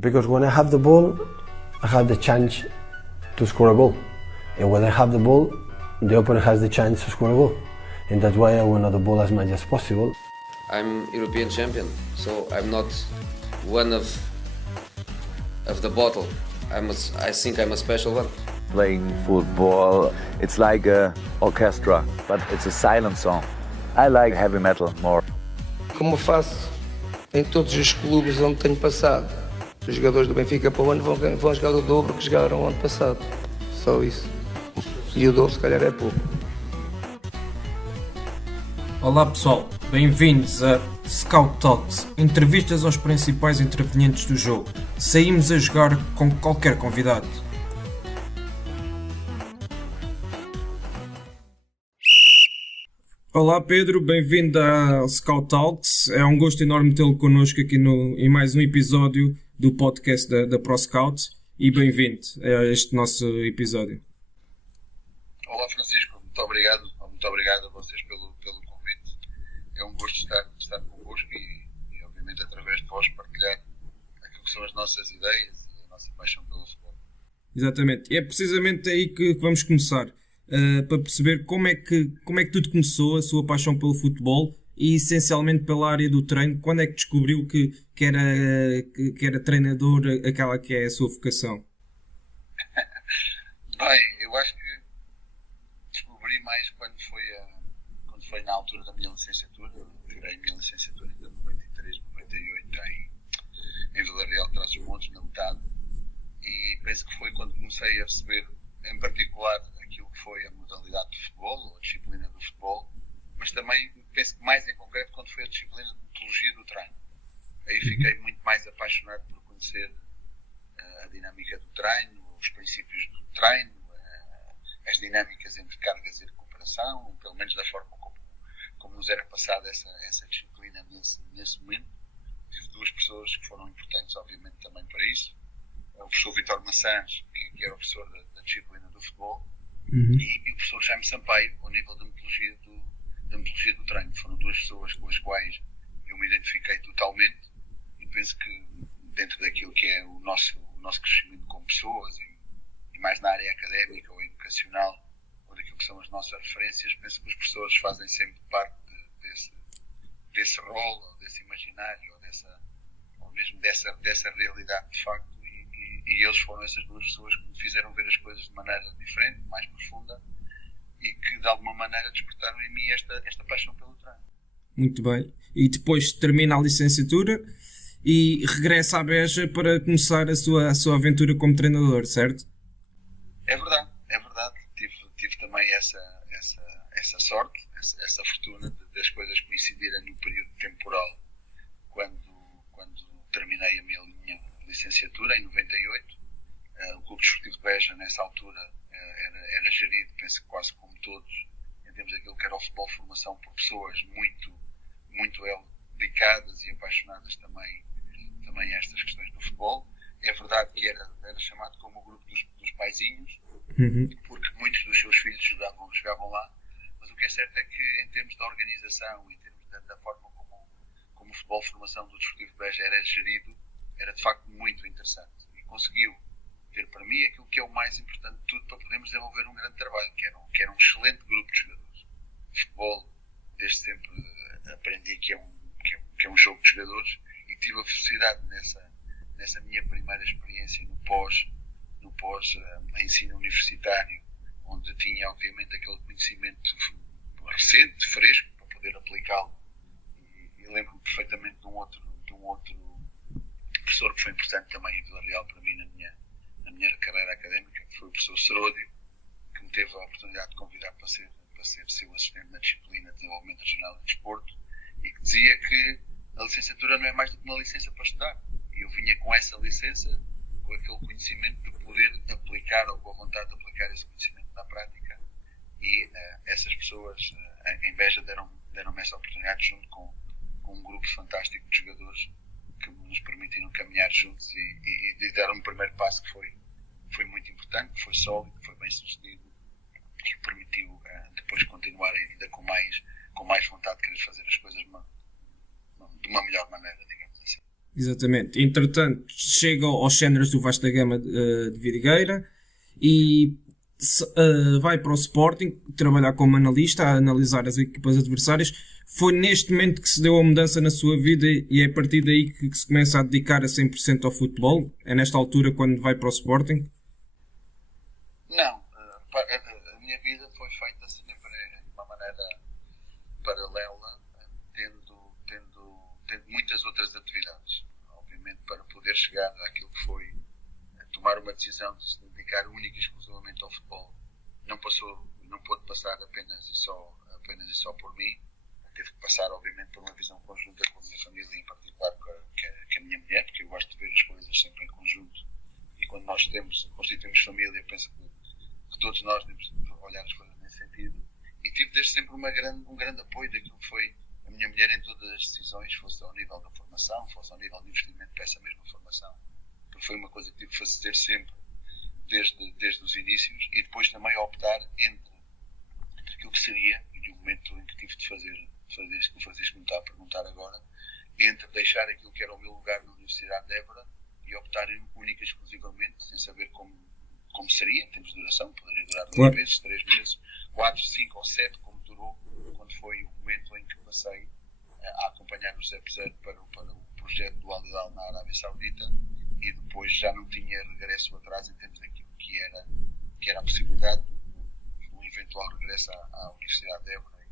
Because when I have the ball, I have the chance to score a goal. And when I have the ball, the opponent has the chance to score a goal. And that's why I want the ball as much as possible. I'm European champion, so I'm not one of the bottle. I think I'm a special one. Playing football, it's like an orchestra, but it's a silent song. I like heavy metal more. Como faço em todos os clubes onde tenho passado, os jogadores do Benfica para o ano vão jogar o dobro que jogaram o ano passado. Só isso. E o dobro se calhar é pouco. Olá pessoal, bem-vindos a Scout Talks, entrevistas aos principais intervenientes do jogo. Saímos a jogar com qualquer convidado. Olá Pedro, bem-vindo ao Scout Talks. É um gosto enorme tê-lo connosco aqui em mais um episódio do podcast da Pro Scout e bem-vindo a este nosso episódio. Olá Francisco, muito obrigado a vocês pelo convite. É um gosto estar convosco e obviamente através de vós partilhar aquilo que são as nossas ideias e a nossa paixão pelo futebol. Exatamente, e é precisamente aí que vamos começar, para perceber como é que tudo começou, a sua paixão pelo futebol e essencialmente pela área do treino. Quando é que descobriu que era treinador, aquela que é a sua vocação? Bem, eu acho que descobri mais quando foi na altura da minha licenciatura. Eu tirei a minha licenciatura em 93, 98 em Vila Real de Trás-os-Montes, na metade, e penso que foi quando comecei a perceber em particular aquilo que foi a modalidade de futebol, ou a disciplina do futebol, mas também penso que mais em concreto quando foi a disciplina de metodologia do treino. Aí fiquei muito mais apaixonado por conhecer a dinâmica do treino, os princípios do treino, as dinâmicas entre cargas e recuperação, pelo menos da forma como nos era passada essa disciplina nesse momento. Tive duas pessoas que foram importantes, obviamente, também para isso. O professor Vítor Maçãs, que era o professor da disciplina do futebol, e o professor Jaime Sampaio, ao nível da metodologia do treino. Foram duas pessoas com as quais eu me identifiquei totalmente e penso que dentro daquilo que é o nosso crescimento como pessoas e mais na área académica ou educacional, ou daquilo que são as nossas referências, penso que os professores fazem sempre parte desse rol, ou desse imaginário, ou mesmo dessa realidade de facto, e eles foram essas duas pessoas que me fizeram ver as coisas de maneira diferente, mais profunda, e que de alguma maneira despertaram em mim esta paixão pelo treino. Muito bem. E depois termina a licenciatura e regressa à Beja para começar a sua aventura como treinador, certo? É verdade. Tive também essa sorte, essa fortuna das coisas coincidirem no período temporal quando terminei a minha licenciatura, em 98. O Clube Desportivo de Beja, nessa altura, era gerido, penso que quase como todos, em termos daquilo que era o futebol de formação, por pessoas muito dedicadas e apaixonadas também a estas questões do futebol. É verdade que era chamado como o grupo dos paizinhos, porque muitos dos seus filhos jogavam lá, mas o que é certo é que em termos de organização, em termos da forma como o futebol de formação do Desportivo de Beja era gerido, era de facto muito interessante e conseguiu ter para mim aquilo que é o mais importante de tudo para podermos desenvolver um grande trabalho, que era um excelente grupo de jogadores. O futebol, desde sempre aprendi que é um jogo de jogadores e tive a felicidade nessa minha primeira experiência no pós ensino universitário, onde tinha obviamente aquele conhecimento recente, fresco, para poder aplicá-lo, e lembro-me perfeitamente de um outro professor que foi importante também em Vila Real para mim na minha carreira académica, que foi o professor Seródio, que me teve a oportunidade de convidar para ser seu assistente na disciplina de desenvolvimento regional de desporto, e que dizia que a licenciatura não é mais do que uma licença para estudar, e eu vinha com essa licença, com aquele conhecimento de poder aplicar, ou com a vontade de aplicar esse conhecimento na prática, e essas pessoas em Beja deram-me essa oportunidade junto com um grupo fantástico de jogadores que nos permitiram caminhar juntos e deram um primeiro passo que foi muito importante, que foi sólido, que foi bem sucedido e que permitiu depois continuar ainda com mais vontade de querer fazer as coisas de uma melhor maneira, digamos assim. Exatamente. Entretanto, chega aos Séniores do Vasco da Gama de Vidigueira e vai para o Sporting trabalhar como analista, a analisar as equipas adversárias. Foi neste momento que se deu a mudança na sua vida e é a partir daí que se começa a dedicar a 100% ao futebol? É nesta altura quando vai para o Sporting? Não, a minha vida foi feita sempre de uma maneira paralela, tendo muitas outras atividades. Obviamente, para poder chegar àquilo que foi tomar uma decisão de se dedicar única e exclusivamente ao futebol, não pôde passar apenas e só por mim. Teve que passar, obviamente, por uma visão conjunta com a minha família, em particular com a minha mulher, porque eu gosto de ver as coisas sempre em conjunto. E quando nós constituímos família, penso que todos nós devemos olhar as coisas nesse sentido. E tive desde sempre um grande apoio daquilo que foi a minha mulher em todas as decisões, fosse ao nível da formação, fosse ao nível de investimento para essa mesma formação. Porque foi uma coisa que tive que fazer sempre, desde os inícios, e depois também optar entre aquilo que seria, e o momento em que tive de fazer isso que me está a perguntar agora, entre deixar aquilo que era o meu lugar na Universidade de Évora e optar única e exclusivamente, sem saber como seria, em termos de duração, poderia durar 2 meses, 3 meses, 4, 5 ou 7, como durou, quando foi o momento em que passei a acompanhar o José Peseiro para o projeto do Al Hilal na Arábia Saudita, e depois já não tinha regresso atrás em termos daquilo que era a possibilidade do eventual regresso à Universidade de Évora e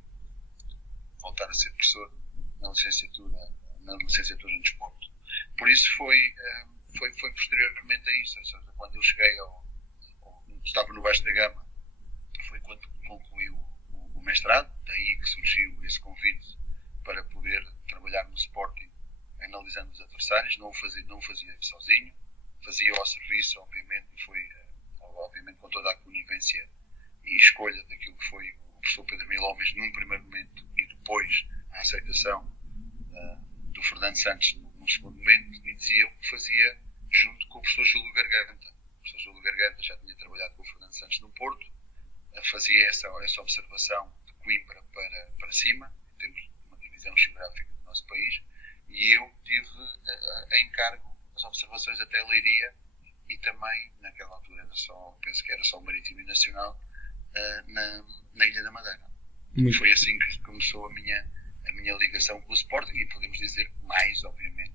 voltar a ser professor na licenciatura em desporto. Por isso foi posteriormente a isso, ou seja, quando eu cheguei estava no Vasco da Gama, foi quando concluí o mestrado, daí que surgiu esse convite para poder trabalhar no Sporting, analisando os adversários. Não o fazia sozinho, fazia ao serviço, obviamente, e foi obviamente com toda a conivência e escolha daquilo que foi o professor Pedro Miló, mas num primeiro momento, e depois a aceitação do Fernando Santos num segundo momento, e dizia eu que fazia junto com o professor Júlio Garganta. O professor Júlio Garganta já tinha trabalhado com o Fernando Santos no Porto, fazia essa observação de Coimbra para cima, em termos de uma divisão geográfica do nosso país, e eu tive a encargo as observações até Leiria, e também, naquela altura, penso que era só o Marítimo e Nacional, na Ilha da Madeira. Foi assim que começou a minha ligação com o Sporting, e podemos dizer mais, obviamente,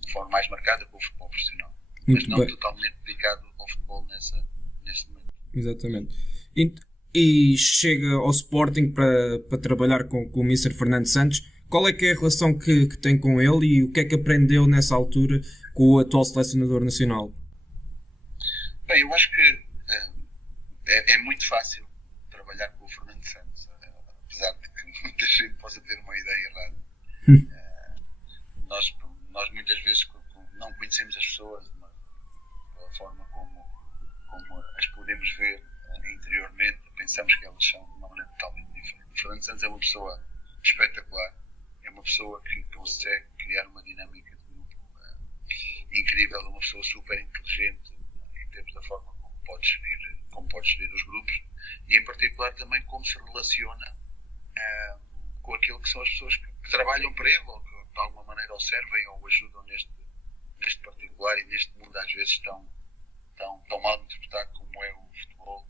de forma mais marcada com o futebol profissional. Mas não totalmente dedicado ao futebol nesse momento. Exatamente. E chega ao Sporting para trabalhar com o Mr. Fernando Santos. Qual é que é a relação que tem com ele e o que é que aprendeu nessa altura com o atual selecionador nacional? Bem, eu acho que é muito fácil trabalhar com o Fernando Santos, apesar de que muita gente possa ter uma ideia errada. Nós muitas vezes não conhecemos as pessoas da forma como as podemos ver interiormente, pensamos que elas são de uma maneira totalmente diferente. O Fernando Santos é uma pessoa espetacular, é uma pessoa que consegue criar uma dinâmica de grupo incrível, é uma pessoa super inteligente em termos da forma como pode gerir os grupos, e em particular também como se relaciona com aquilo que são as pessoas que trabalham para ele, ou que de alguma maneira o servem ou o ajudam neste particular e neste mundo às vezes tão mal interpretado como é o futebol.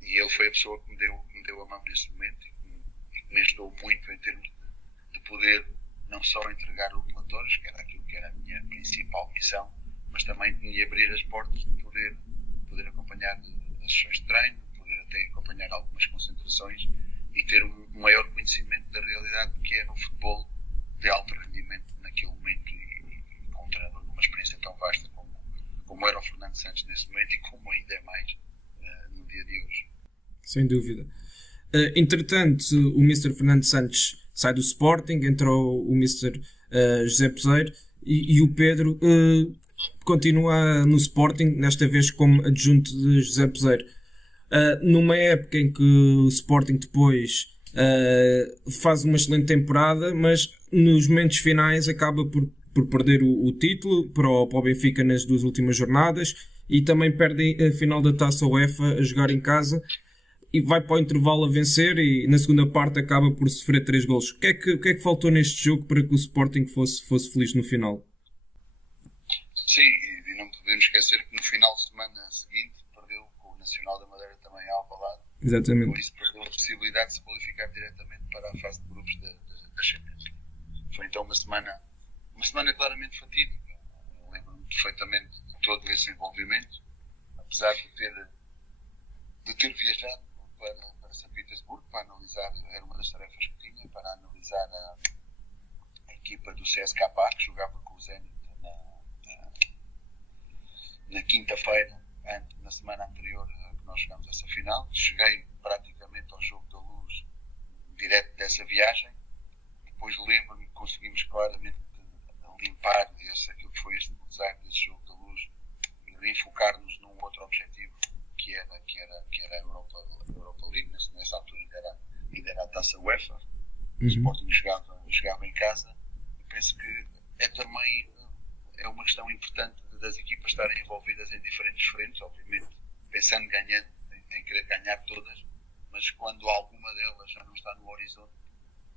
E ele foi a pessoa que me deu a mão nesse momento e que me ajudou muito em termos de poder não só entregar os relatórios, que era aquilo que era a minha principal missão, mas também de me abrir as portas de poder acompanhar as sessões de treino, poder até acompanhar algumas concentrações e ter um maior conhecimento da realidade que é no futebol de alto rendimento naquele momento, e com um treinador com uma experiência tão vasta como era o Fernando Santos nesse momento, e como ainda é mais no dia de hoje. Sem dúvida. Entretanto, o Mr. Fernando Santos sai do Sporting, entrou o Mr. José Peseiro e o Pedro continua no Sporting, desta vez como adjunto de José Peseiro. Numa época em que o Sporting depois faz uma excelente temporada, mas nos momentos finais acaba por perder o título para o Benfica nas 2 últimas jornadas, e também perde a final da Taça UEFA a jogar em casa. e vai para o intervalo a vencer e na segunda parte acaba por sofrer 3 golos. O que é que faltou neste jogo para que o Sporting fosse feliz no final? Sim, e não podemos esquecer que no final de semana seguinte perdeu com o Nacional da Madeira também ao Alvalade. Exatamente. Por isso perdeu a possibilidade de se qualificar diretamente para a fase de grupos da Champions League. Foi então uma semana claramente fatídica. Eu lembro-me perfeitamente de todo esse envolvimento, apesar de ter viajado para São Petersburgo para analisar, era uma das tarefas que tinha, para analisar a equipa do CSKA, que jogava com o Zenit na quinta-feira, na semana anterior a que nós chegámos a essa final. Cheguei praticamente ao Jogo da Luz direto dessa viagem. Depois lembro-me que conseguimos claramente limpar aquilo que foi este design desse Jogo da Luz e enfocar-nos num outro objetivo que era a Europa League. Nessa altura ainda era a Taça UEFA. O Sporting jogava em casa, e penso que também uma questão importante das equipas estarem envolvidas em diferentes frentes, obviamente pensando em querer ganhar todas, mas quando alguma delas já não está no horizonte,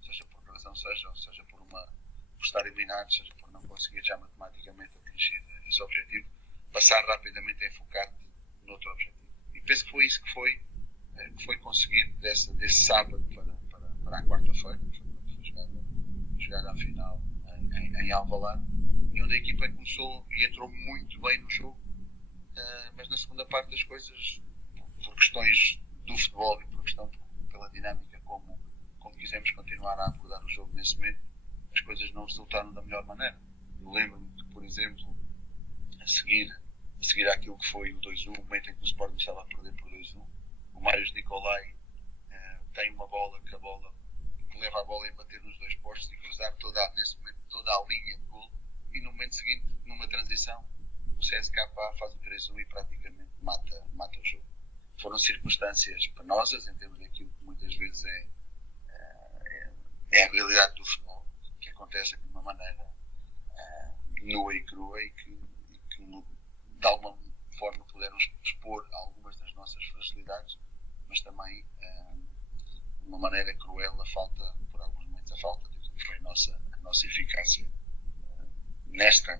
seja por que razão seja por estar eliminado, seja por não conseguir já matematicamente atingir esse objetivo, passar rapidamente a enfocar-te noutro objetivo. E penso que foi isso que foi conseguido desse sábado para a quarta-feira, foi jogada a final em Alvalade, e onde a equipa começou e entrou muito bem no jogo, mas na segunda parte das coisas, por questões do futebol e pela dinâmica como quisemos continuar a abordar o jogo nesse momento, as coisas não resultaram da melhor maneira. Eu lembro-me que, por exemplo, a seguir àquilo que foi o 2-1, o momento em que o Sporting estava a perder por 2-1, o Marius Nicolai tem uma bola que leva a bola a bater nos dois postos e cruzar nesse momento toda a linha de gol, e no momento seguinte, numa transição, o CSKA faz o 3-1 e praticamente mata o jogo. Foram circunstâncias penosas em termos daquilo que muitas vezes é a realidade do futebol, que acontece de uma maneira nua e crua, e que de alguma forma puderam expor algumas das nossas fragilidades, mas também de uma maneira cruel por alguns momentos a falta daquilo que foi a nossa eficácia nesta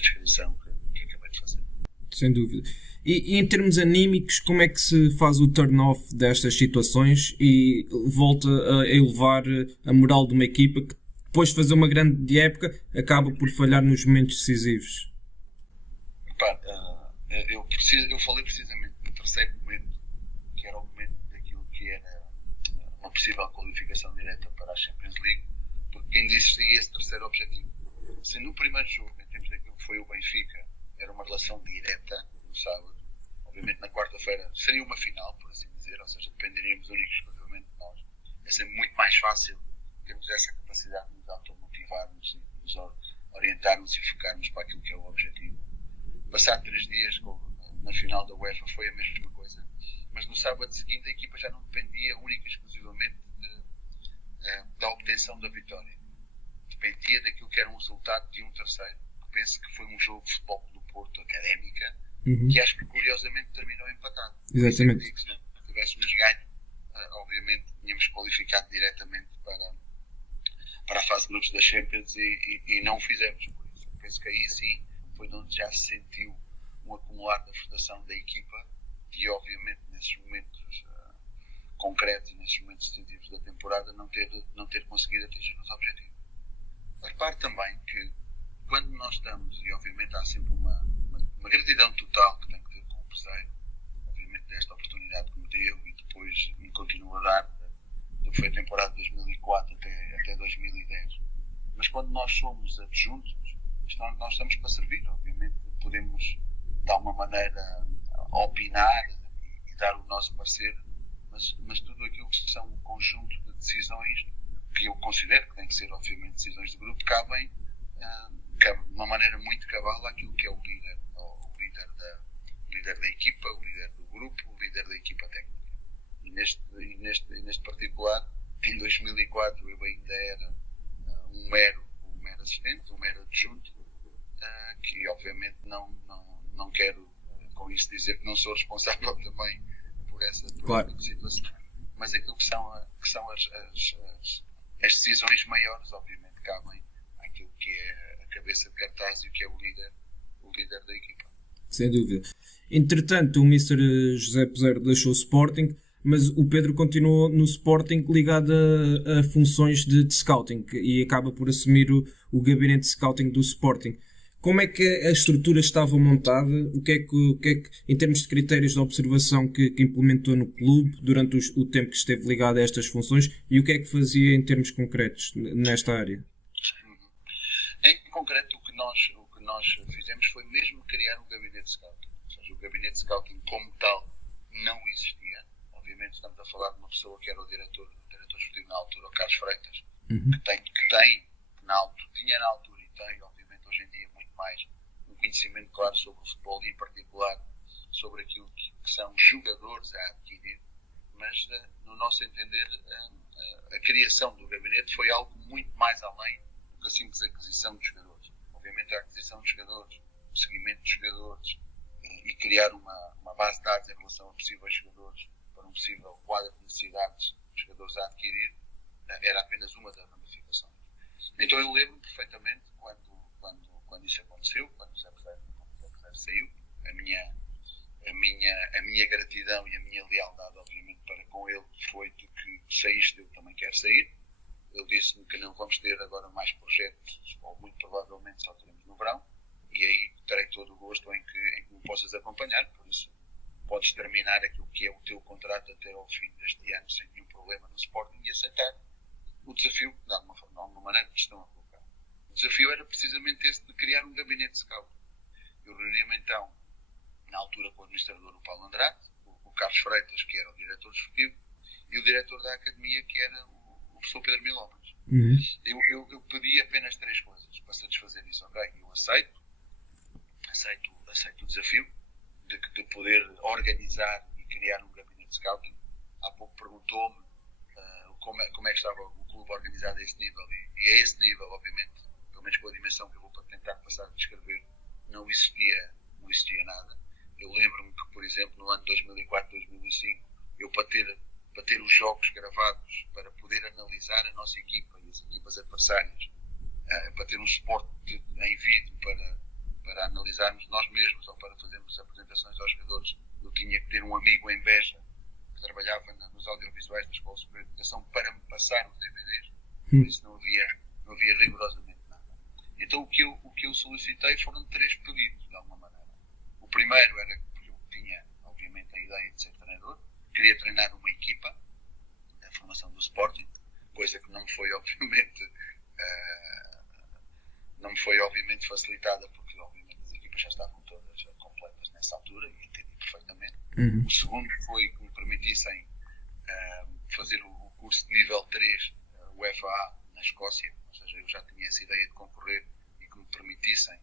descrição que acabei de fazer. Sem dúvida. E em termos anímicos, como é que se faz o turn-off destas situações e volta a elevar a moral de uma equipa que, depois de fazer uma grande época, acaba por falhar nos momentos decisivos? Eu falei precisamente do terceiro momento, que era o momento daquilo que era uma possível qualificação direta para a Champions League, porque ainda existia esse terceiro objetivo. Se no primeiro jogo, em termos daquilo que foi o Benfica, era uma relação direta no sábado, obviamente na quarta-feira seria uma final, por assim dizer, ou seja, dependeríamos única e exclusivamente de nós. Ia ser muito mais fácil termos essa capacidade de nos automotivarmos e de nos orientarmos e focarmos para aquilo que é o objetivo. Passar 3 dias na final da UEFA foi a mesma coisa, mas no sábado seguinte a equipa já não dependia única e exclusivamente da obtenção da vitória. Dependia daquilo que era um resultado de um terceiro. Penso que foi um jogo de futebol do Porto Académica, que acho que curiosamente terminou empatado. Exatamente. Se não tivéssemos ganho, obviamente tínhamos qualificado diretamente para a fase de grupos da Champions e não o fizemos. Por isso, penso que aí sim foi onde já se sentiu um acumular da frustração da equipa, e obviamente nesses momentos concretos e nesses momentos decisivos da temporada não ter conseguido atingir os objetivos. Repare também que quando nós estamos, e obviamente há sempre uma gratidão total que tem que ter com o Peseiro, obviamente desta oportunidade que me deu e depois me continua a dar, do que foi a temporada de 2004 até 2010. Mas quando nós somos adjuntos, nós estamos para servir. Obviamente podemos de alguma maneira opinar e dar o nosso parecer, mas tudo aquilo que são um conjunto de decisões que eu considero que têm que ser obviamente decisões de grupo, cabem de uma maneira muito cabal àquilo que é o líder da equipa, o líder do grupo, o líder da equipa técnica. E neste particular, em 2004 eu ainda era um mero assistente, um mero adjunto, que obviamente não quero com isso dizer que não sou responsável também por essa Claro. situação, mas aquilo que são as decisões maiores, obviamente, cabem àquilo que é a cabeça de cartaz e o que é o líder da equipa. Sem dúvida. Entretanto, o Mr. José Peseiro deixou o Sporting, mas o Pedro continuou no Sporting ligado a funções de scouting e acaba por assumir o gabinete de scouting do Sporting. Como é que a estrutura estava montada? O que é que em termos de critérios de observação que implementou no clube durante o tempo que esteve ligado a estas funções, e o que é que fazia em termos concretos nesta área? Em concreto, o que nós fizemos foi mesmo criar um gabinete de scouting. Ou seja, o gabinete de scouting como tal não existia. Obviamente estamos a falar de uma pessoa que era o diretor esportivo na altura, o Carlos Freitas, tinha na altura e tem, obviamente, hoje em dia muito mais um conhecimento claro sobre o futebol e, em particular, sobre aquilo que são jogadores a adquirir, mas, no nosso entender, a criação do gabinete foi algo muito mais além do que a simples aquisição de jogadores. Obviamente, a aquisição de jogadores, o seguimento de jogadores e criar uma base de dados em relação a possíveis jogadores para um possível quadro de necessidades de jogadores a adquirir era apenas uma das ramificações. Então eu lembro perfeitamente quando isso aconteceu, quando o José Peseiro saiu, a minha gratidão e a minha lealdade, obviamente, para com ele foi de que saíste, eu também quero sair. Ele disse-me que não vamos ter agora mais projetos, ou muito provavelmente só teremos no verão, e aí terei todo o gosto em que me possas acompanhar, por isso podes terminar aquilo que é o teu contrato até ao fim deste ano sem nenhum problema no Sporting e aceitar o desafio, de alguma maneira, que estão a colocar. O desafio era precisamente esse de criar um gabinete de scout. Eu reuni-me então, na altura, com o administrador, o Paulo Andrade, o Carlos Freitas, que era o diretor desportivo, e o diretor da academia, que era o professor Pedro Milópolis. Eu pedi apenas 3 coisas para satisfazer isso. Ok, eu aceito o desafio de poder organizar e criar um gabinete de scouting. Há pouco perguntou-me como é que estava o clube organizado a esse nível, e a esse nível, obviamente, pelo menos com a dimensão que eu vou tentar passar a descrever, não existia nada. Eu lembro-me que, por exemplo, no ano 2004, 2005, eu para ter os jogos gravados, para poder analisar a nossa equipa e as equipas adversárias, para ter um suporte em vídeo para analisarmos nós mesmos ou para fazermos apresentações aos jogadores, eu tinha que ter um amigo em Beja que trabalhava nos audiovisuais da Escola Superior de Educação para me passar os DVDs, por isso não havia rigorosamente nada. Então o que eu solicitei foram 3 pedidos, de alguma maneira. O primeiro era porque eu tinha, obviamente, a ideia de ser treinador, queria treinar uma equipa da formação do Sporting, coisa que não me foi obviamente facilitada, porque obviamente as equipas já estavam todas completas nessa altura e entendi perfeitamente. O segundo foi que me permitissem fazer o curso de nível 3 UEFA na Escócia, ou seja, eu já tinha essa ideia de concorrer e que me permitissem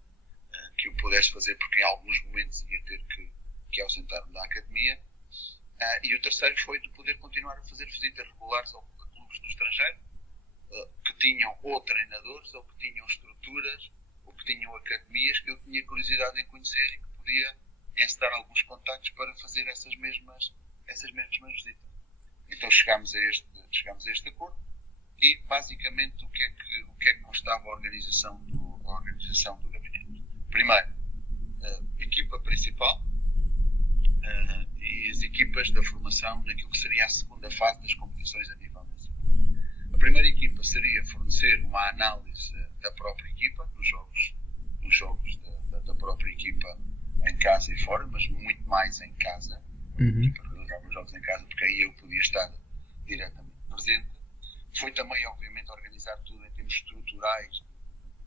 que eu pudesse fazer, porque em alguns momentos ia ter que ausentar-me da academia. E o terceiro foi de poder continuar a fazer visitas regulares a clubes do estrangeiro que tinham ou treinadores, ou que tinham estruturas, ou que tinham academias que eu tinha curiosidade em conhecer e que podia encetar alguns contactos para fazer essas mesmas visitas. Então chegámos a este acordo e basicamente o que é que constava a organização do gabinete. Primeiro, equipa principal e as equipas da formação naquilo que seria a segunda fase das competições a nível nacional. A primeira equipa seria fornecer uma análise da própria equipa, nos jogos da própria equipa em casa e fora, mas muito mais em casa. A equipa realizava os jogos em casa, porque aí eu podia estar diretamente presente. Foi também, obviamente, organizar tudo em termos estruturais,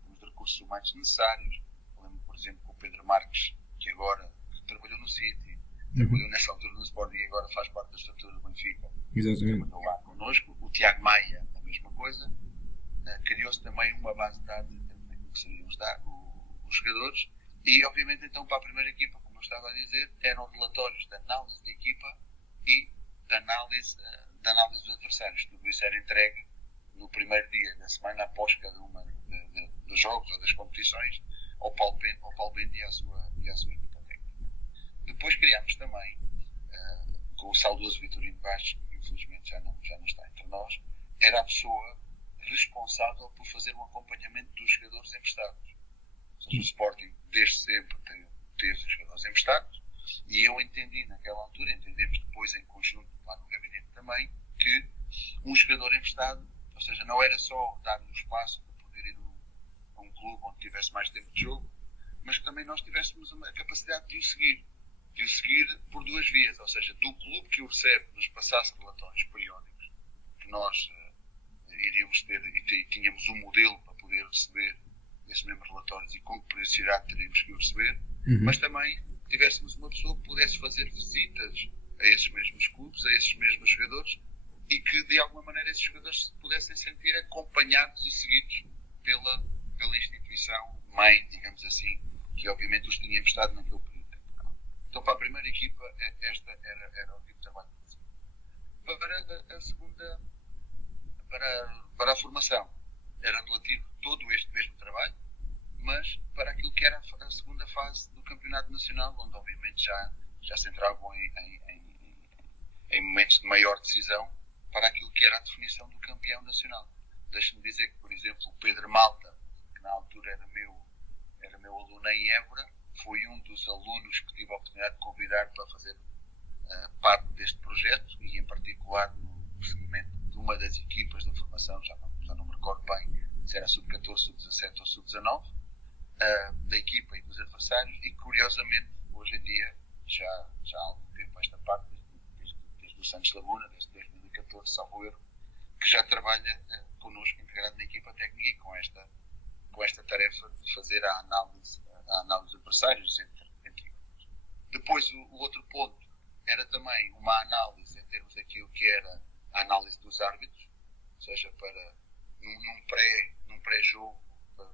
os recursos humanos necessários. Eu lembro, por exemplo, que o Pedro Marques, que agora trabalhou no City, trabalhou nessa altura no Sport e agora faz parte da estrutura do Benfica. Exatamente. Trabalhou lá connosco. O Tiago Maia, a mesma coisa. Criou-se também uma base de dados em termos daquilo que seriam os jogadores. E, obviamente, então, para a primeira equipa, como eu estava a dizer, eram relatórios de análise de equipa e de análise dos adversários. Tudo isso era entregue no primeiro dia da semana, após cada uma dos jogos ou das competições, ao Paulo Bento e à sua equipa técnica. Depois criámos também com o saudoso Vitorino Bastos, que infelizmente já não está entre nós, era a pessoa responsável por fazer um acompanhamento dos jogadores emprestados. Ou seja, o Sporting desde sempre teve os jogadores emprestados, e eu entendi naquela altura, entendemos depois em conjunto lá no gabinete também, que um jogador emprestado, ou seja, não era só dar-lhe o espaço para poder ir a um clube onde tivesse mais tempo de jogo, mas que também nós tivéssemos a capacidade de o seguir por duas vias, ou seja, do clube que o recebe nos passasse relatórios periódicos, que nós iríamos ter e tínhamos um modelo para poder receber esses mesmos relatórios e com que periodicidade teríamos que o receber, mas também tivéssemos uma pessoa que pudesse fazer visitas a esses mesmos clubes, a esses mesmos jogadores, e que de alguma maneira esses jogadores se pudessem sentir acompanhados e seguidos pela instituição mãe, digamos assim, que obviamente os tinha emprestado naquele período. Então, para a primeira equipa, esta era o tipo de trabalho que fazia. Para a segunda, para a formação, era relativo todo este mesmo trabalho, mas para aquilo que era a segunda fase do Campeonato Nacional, onde obviamente já se entravam em momentos de maior decisão para aquilo que era a definição do campeão nacional. Deixe-me dizer que, por exemplo, o Pedro Malta, que na altura era meu aluno em Évora, foi um dos alunos que tive a oportunidade de convidar para fazer parte deste projeto, e em particular no seguimento de uma das equipas da formação, já não me recordo bem se era sub-14, sub-17 ou sub-19, da equipa e dos adversários, e curiosamente, hoje em dia, já há algum tempo esta parte, desde o Santos Laguna, desde 2014, salvo erro, que já trabalha connosco, integrado na equipa técnica, e com esta tarefa de fazer a análise dos adversários entre equipas. Depois, o outro ponto era também uma análise em termos daquilo que era a análise dos árbitros, ou seja, num pré-jogo,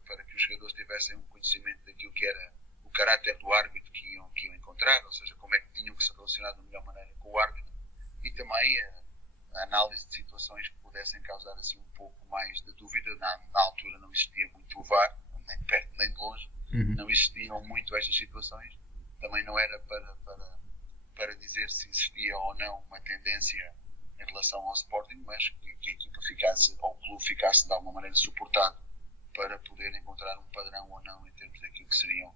para que os jogadores tivessem um conhecimento daquilo que era o caráter do árbitro que iam encontrar, ou seja, como é que tinham que se relacionar da melhor maneira com o árbitro, e também a análise de situações que pudessem causar assim um pouco mais de dúvida. Na altura não existia muito o VAR, nem de perto nem de longe, não existiam muito estas situações, também não era para dizer se existia ou não uma tendência em relação ao Sporting, mas que a equipa ficasse, ou o clube ficasse de alguma maneira suportado para poder encontrar um padrão ou não em termos daquilo que seriam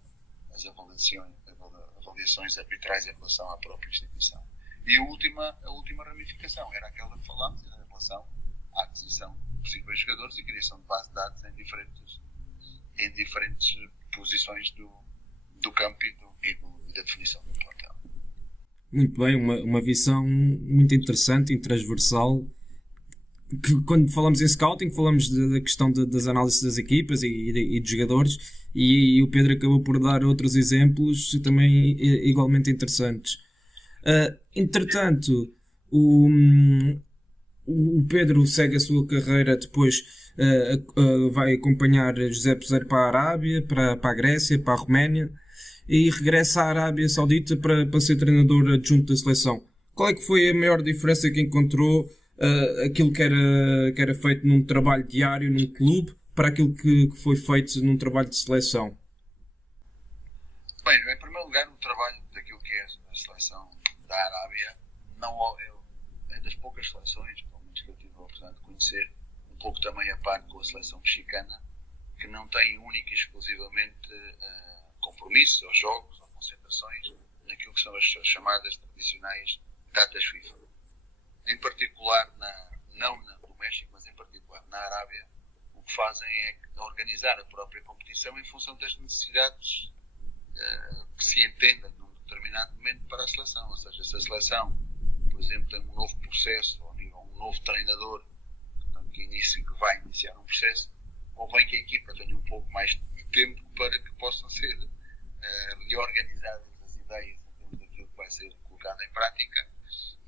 as avaliações arbitrais em relação à própria instituição. E a última ramificação era aquela que falámos, em relação à aquisição de possíveis jogadores e criação de base de dados em diferentes posições do campo e da definição do plantel. Muito bem, uma visão muito interessante e transversal. Que, quando falamos em scouting, falamos da questão das análises das equipas e dos jogadores, e o Pedro acabou por dar outros exemplos também igualmente interessantes. Entretanto, o Pedro segue a sua carreira, depois vai acompanhar José Peseiro para a Arábia, para a Grécia, para a Roménia, e regressa à Arábia Saudita para ser treinador adjunto da seleção. Qual é que foi a maior diferença que encontrou aquilo que era feito num trabalho diário num clube para aquilo que foi feito num trabalho de seleção? Bem, em primeiro lugar, o trabalho daquilo que é a seleção da Arábia é das poucas seleções, pelo menos que eu tive a oportunidade de conhecer, um pouco também a par com a seleção mexicana, que não tem única e exclusivamente compromissos ou jogos ou concentrações naquilo que são as chamadas tradicionais datas FIFA. Em particular, não no México, mas em particular na Arábia, o que fazem é organizar a própria competição em função das necessidades que se entendem num determinado momento para a seleção. Ou seja, se a seleção, por exemplo, tem um novo processo, ou um novo treinador, portanto, que vai iniciar um processo, convém que a equipa tenha um pouco mais de tempo para que possam ser reorganizadas as ideias em termos daquilo que vai ser colocado em prática,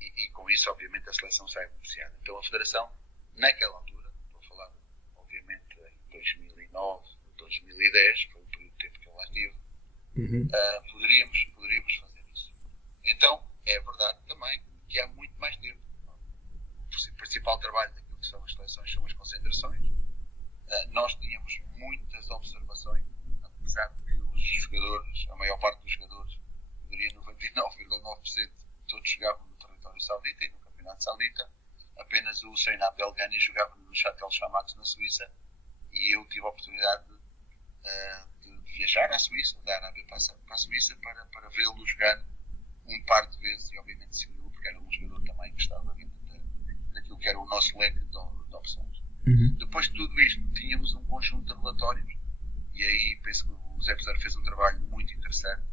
e com isso, obviamente, a seleção sai beneficiada. Então, a Federação, naquela altura, estou a falar, obviamente, em 2009, 2010, foi o período de tempo que eu lá estive, poderíamos fazer isso. Então, é verdade também que há muito mais tempo. O principal trabalho daquilo que são as seleções são as concentrações. Nós tínhamos muitas observações, apesar de que os jogadores, a maior parte dos jogadores, eu diria 99,9%, todos jogavam no terreno Território Saudita e no Campeonato Saudita. Apenas o Seinab Belgani jogava no Chatel Chamax na Suíça e eu tive a oportunidade de viajar à Suíça, da Arábia para a Suíça, para vê-lo jogar um par de vezes e obviamente segui-lo porque era um jogador também que estava dentro daquilo que era o nosso leque de opções. Depois de tudo isto, tínhamos um conjunto de relatórios e aí penso que o Zé Pesaro fez um trabalho muito interessante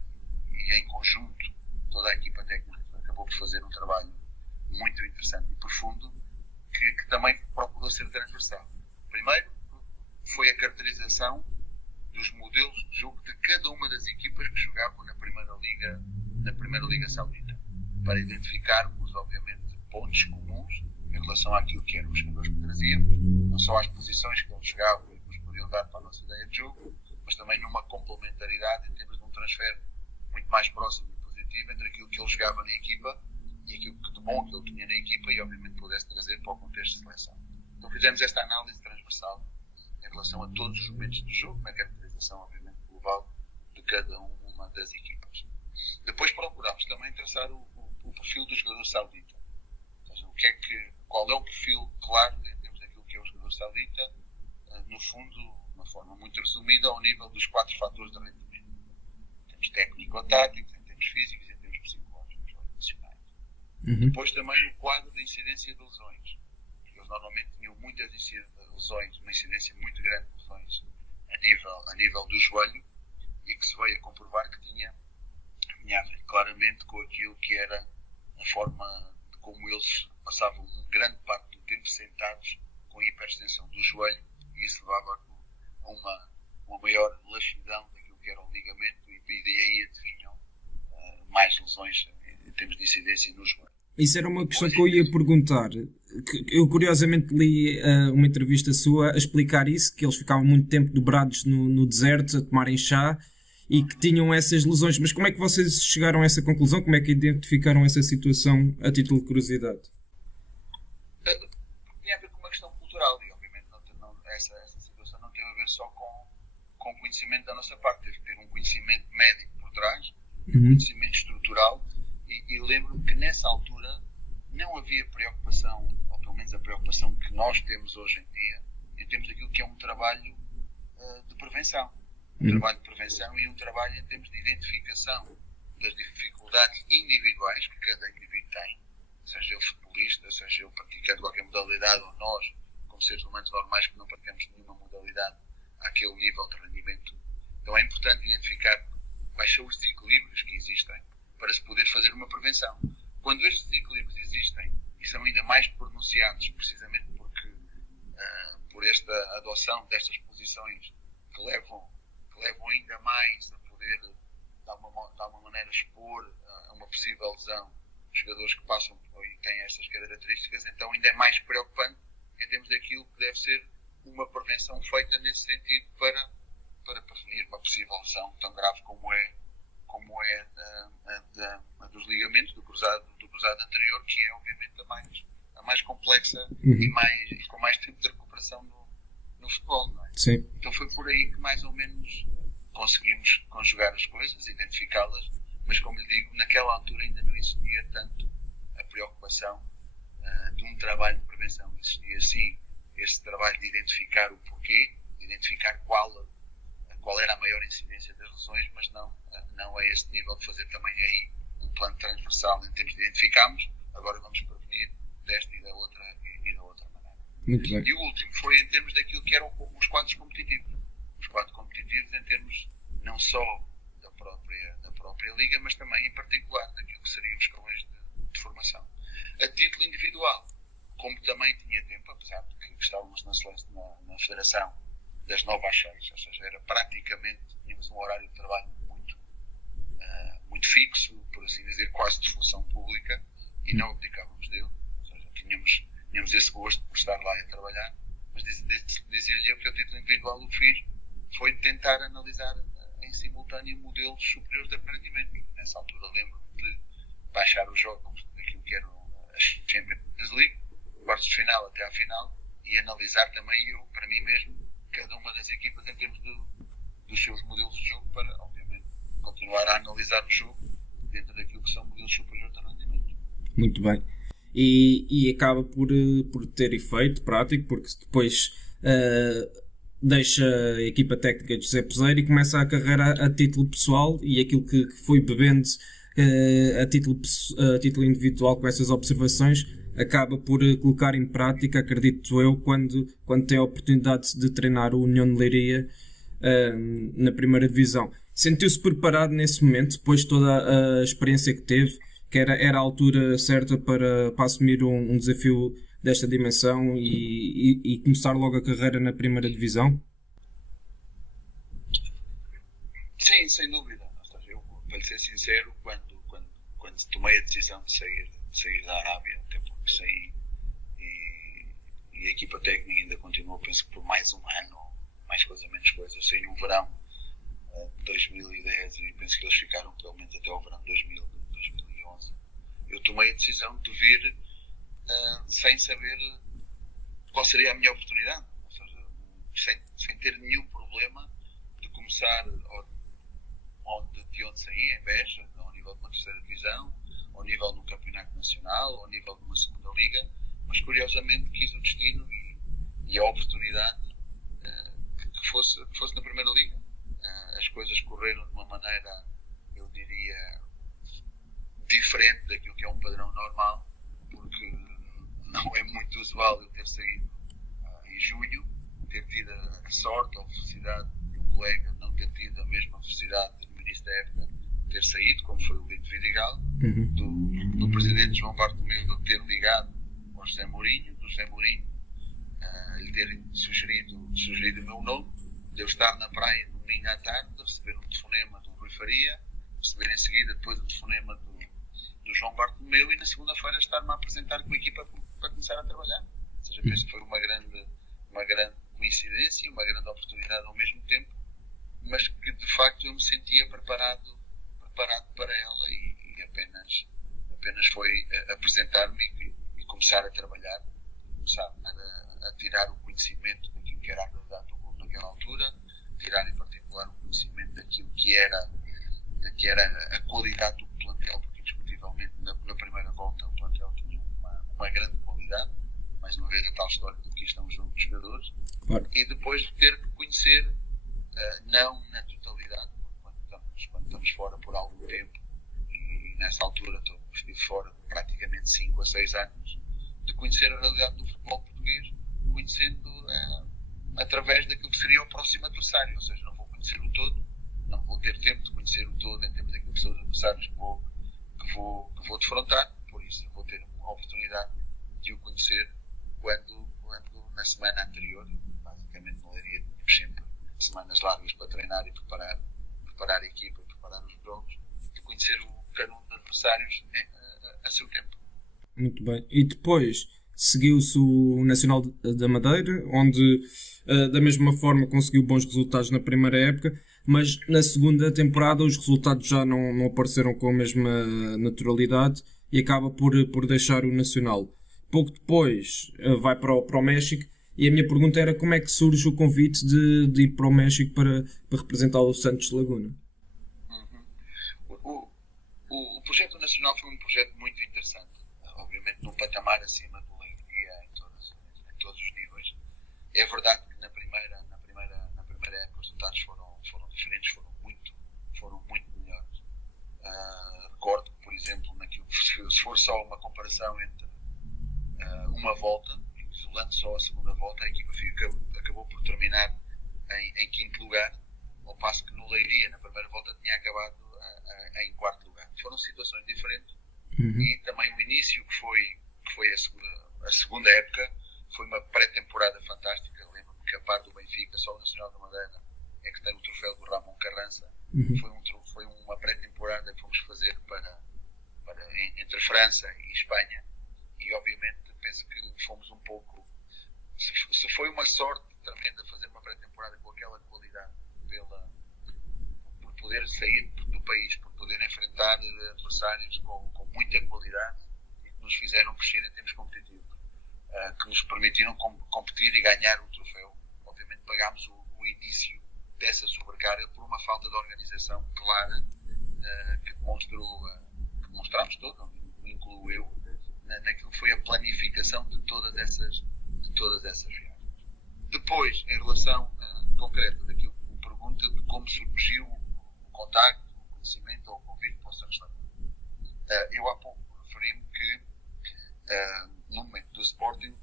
e em conjunto toda a equipa técnica acabou por fazer um trabalho muito interessante e profundo que também procurou ser transversal. Primeiro foi a caracterização dos modelos de jogo de cada uma das equipas que jogavam na Primeira Liga Saudita, para identificarmos obviamente pontos comuns em relação àquilo que eram os jogadores que trazíamos, não só às posições que eles jogavam e que nos podiam dar para a nossa ideia de jogo, mas também numa complementaridade em termos de um transfer muito mais próximo e positivo entre aquilo que ele jogava na equipa e aquilo de bom que ele tinha na equipa e obviamente pudesse trazer para o contexto de seleção. Então fizemos esta análise transversal em relação a todos os momentos do jogo, na caracterização obviamente global de cada uma das equipas. Depois procurámos também traçar o perfil do jogador saudita. Ou seja, qual é o perfil claro em termos daquilo que é o jogador saudita, no fundo, de uma forma muito resumida, ao nível dos 4 fatores de rendimento. Em termos técnico-táticos, em termos físicos e em termos psicológicos ou emocionais. Depois também o quadro de incidência de lesões. Eles normalmente tinham muitas lesões, uma incidência muito grande de lesões a nível do joelho e que se veio a comprovar que tinha a ver claramente com aquilo que era a forma de como eles passavam grande parte do tempo sentados com hiperextensão do joelho e isso levava a uma maior laxidão daquilo que era o ligamento e daí adivinham mais lesões em termos de incidência no joelho. Isso era uma questão que eu ia perguntar. Eu curiosamente li uma entrevista sua a explicar isso, que eles ficavam muito tempo dobrados no deserto a tomarem chá e que tinham essas lesões. Mas como é que vocês chegaram a essa conclusão? Como é que identificaram essa situação a título de curiosidade? Tinha a ver com uma questão cultural e obviamente essa situação não teve a ver só com conhecimento da nossa parte. Teve que ter um conhecimento médico por trás, um conhecimento estrutural e lembro-me que nessa altura não havia preocupação, ou pelo menos a preocupação que nós temos hoje em dia, em termos daquilo que é um trabalho de prevenção. Um trabalho de prevenção e um trabalho em termos de identificação das dificuldades individuais que cada indivíduo tem, seja ele futebolista, seja ele praticando qualquer modalidade ou nós, como seres humanos normais que não praticamos nenhuma modalidade àquele nível de rendimento. Então é importante identificar quais são os desequilíbrios que existem para se poder fazer uma prevenção. Quando estes desequilíbrios existem e são ainda mais pronunciados, precisamente porque por esta adoção destas posições que levam ainda mais a poder, de alguma maneira, expor a uma possível lesão jogadores que passam e têm estas características, então ainda é mais preocupante em termos daquilo que deve ser uma prevenção feita nesse sentido para prevenir uma possível lesão tão grave como é a dos ligamentos do cruzado anterior, que é obviamente a mais complexa e com mais tempo de recuperação no futebol, não é? Sim. Então foi por aí que mais ou menos conseguimos conjugar as coisas, identificá-las, mas como lhe digo, naquela altura ainda não existia tanto a preocupação de um trabalho de prevenção. Existia sim esse trabalho de identificar o porquê, de identificar qual era a maior incidência das lesões, mas não a este nível de fazer também aí um plano transversal em termos de identificarmos, agora vamos prevenir desta e da outra maneira. Muito bem. E o último foi em termos daquilo que eram os quadros competitivos. Os quadros competitivos em termos não só da própria liga, mas também em particular daquilo que seriam os escalões de formação. A título individual, como também tinha tempo, apesar de que estávamos na federação das 9 às 6, ou seja, era praticamente, tínhamos um horário de trabalho muito fixo, por assim dizer, quase de função pública, e não abdicávamos dele, ou seja, tínhamos esse gosto por estar lá a trabalhar, mas dizia-lhe eu que a título individual o que fiz foi tentar analisar em simultâneo modelos superiores de aprendimento. Nessa altura lembro-me de baixar os jogos daquilo que eram as Champions League, quartos de final até à final, e analisar também eu, para mim mesmo, cada uma das equipas em termos dos seus modelos de jogo para, obviamente, continuar a analisar o jogo dentro daquilo que são modelos superiores de rendimento. Muito bem. E acaba por ter efeito prático, porque depois deixa a equipa técnica de José Peseiro e começa a carreira a título pessoal, e aquilo que foi bebendo a título individual com essas observações acaba por colocar em prática, acredito eu, quando tem a oportunidade de treinar o União de Leiria na primeira divisão. Sentiu-se preparado nesse momento, depois de toda a experiência que teve, que era a altura certa para assumir um desafio desta dimensão e começar logo a carreira na primeira divisão? Sim, sem dúvida. Ou seja, eu, para lhe ser sincero, quando tomei a decisão de sair da Arábia, até porque saí e a equipa técnica ainda continuou, penso que por mais um ano, mais coisa, menos coisa. Eu saí no verão de 2010 e penso que eles ficaram pelo menos até ao verão de 2011. Eu tomei a decisão de vir sem saber qual seria a minha oportunidade, ou seja, sem ter nenhum problema de começar de onde saí, em Beja, ao nível de uma terceira divisão, ao nível de um campeonato nacional, ao nível de uma segunda liga, mas curiosamente quis o destino e a oportunidade que fosse na primeira liga. As coisas correram de uma maneira, eu diria, diferente daquilo que é um padrão normal, porque não é muito usual eu ter saído em junho, ter tido a sorte, a felicidade de um colega não ter tido a mesma felicidade no início da época ter saído, como foi o Lito Vidigal, do presidente João Bartomeu ter ligado ao José Mourinho, do José Mourinho lhe ter sugerido o meu nome, de eu estar na praia no domingo à tarde, de receber um telefonema do Rui Faria, receber em seguida depois o telefonema do João Bartomeu e na segunda-feira estar-me a apresentar com a equipa para começar a trabalhar. Ou seja, penso que foi uma grande coincidência, uma grande oportunidade ao mesmo tempo, mas que de facto eu me sentia preparado para ela e apenas foi apresentar-me e começar a trabalhar, começar a tirar o conhecimento daquilo que era a realidade do clube naquela altura, tirar em particular o conhecimento daquilo que era a qualidade do plantel, porque indiscutivelmente na primeira volta o plantel tinha uma grande qualidade, mais uma vez a tal história do que estão os jogadores, claro. E depois de ter que conhecer, não na totalidade, quando estamos fora por algum tempo, e nessa altura estive fora praticamente 5 a 6 anos, de conhecer a realidade do futebol português, conhecendo através daquilo que seria o próximo adversário, ou seja, não vou conhecer o todo, não vou ter tempo de conhecer o todo em termos daquilo que são os adversários que vou defrontar, por isso eu vou ter a oportunidade de o conhecer quando na semana anterior, basicamente não iria sempre semanas largas para treinar e preparar a equipa, preparar os jogos, de conhecer cada um dos adversários a seu tempo. Muito bem. E depois seguiu-se o Nacional da Madeira, onde da mesma forma conseguiu bons resultados na primeira época, mas na segunda temporada os resultados já não apareceram com a mesma naturalidade e acaba por deixar o Nacional. Pouco depois vai para o México, e a minha pergunta era como é que surge o convite de ir para o México para representar o Santos Laguna? O projeto nacional foi um projeto muito interessante, obviamente num patamar acima do Leiria em todos os níveis. É verdade que na primeira época os resultados foram diferentes, foram muito melhores. Recordo que, por exemplo, se for só uma comparação entre uma volta, isolando só a segunda volta, a equipa acabou por terminar em quinto lugar, ao passo que no Leiria, na primeira volta, tinha acabado em quarto lugar. Foram situações diferentes. E também o início, que foi a segunda época, foi uma pré-temporada fantástica. Lembro-me que a parte do Benfica, só o Nacional da Madeira, é que tem o troféu do Ramon Carrança. Foi uma pré-temporada que fomos fazer entre França e Espanha. E obviamente penso que fomos um pouco, se foi uma sorte tremenda fazer uma pré-temporada com aquela qualidade, por poder sair do país, por poder enfrentar adversários com muita qualidade e que nos fizeram crescer em termos competitivos, que nos permitiram competir e ganhar o troféu. Obviamente pagámos o início dessa sobrecarga por uma falta de organização clara, que demonstramos todos, incluo eu, naquilo que foi a planificação de todas essas viagens. Depois, em relação concreta daquilo que me pergunta de como surgiu o contacto, o conhecimento ou o convite para o Santos Laguna. Eu há pouco referi-me que no momento do Sporting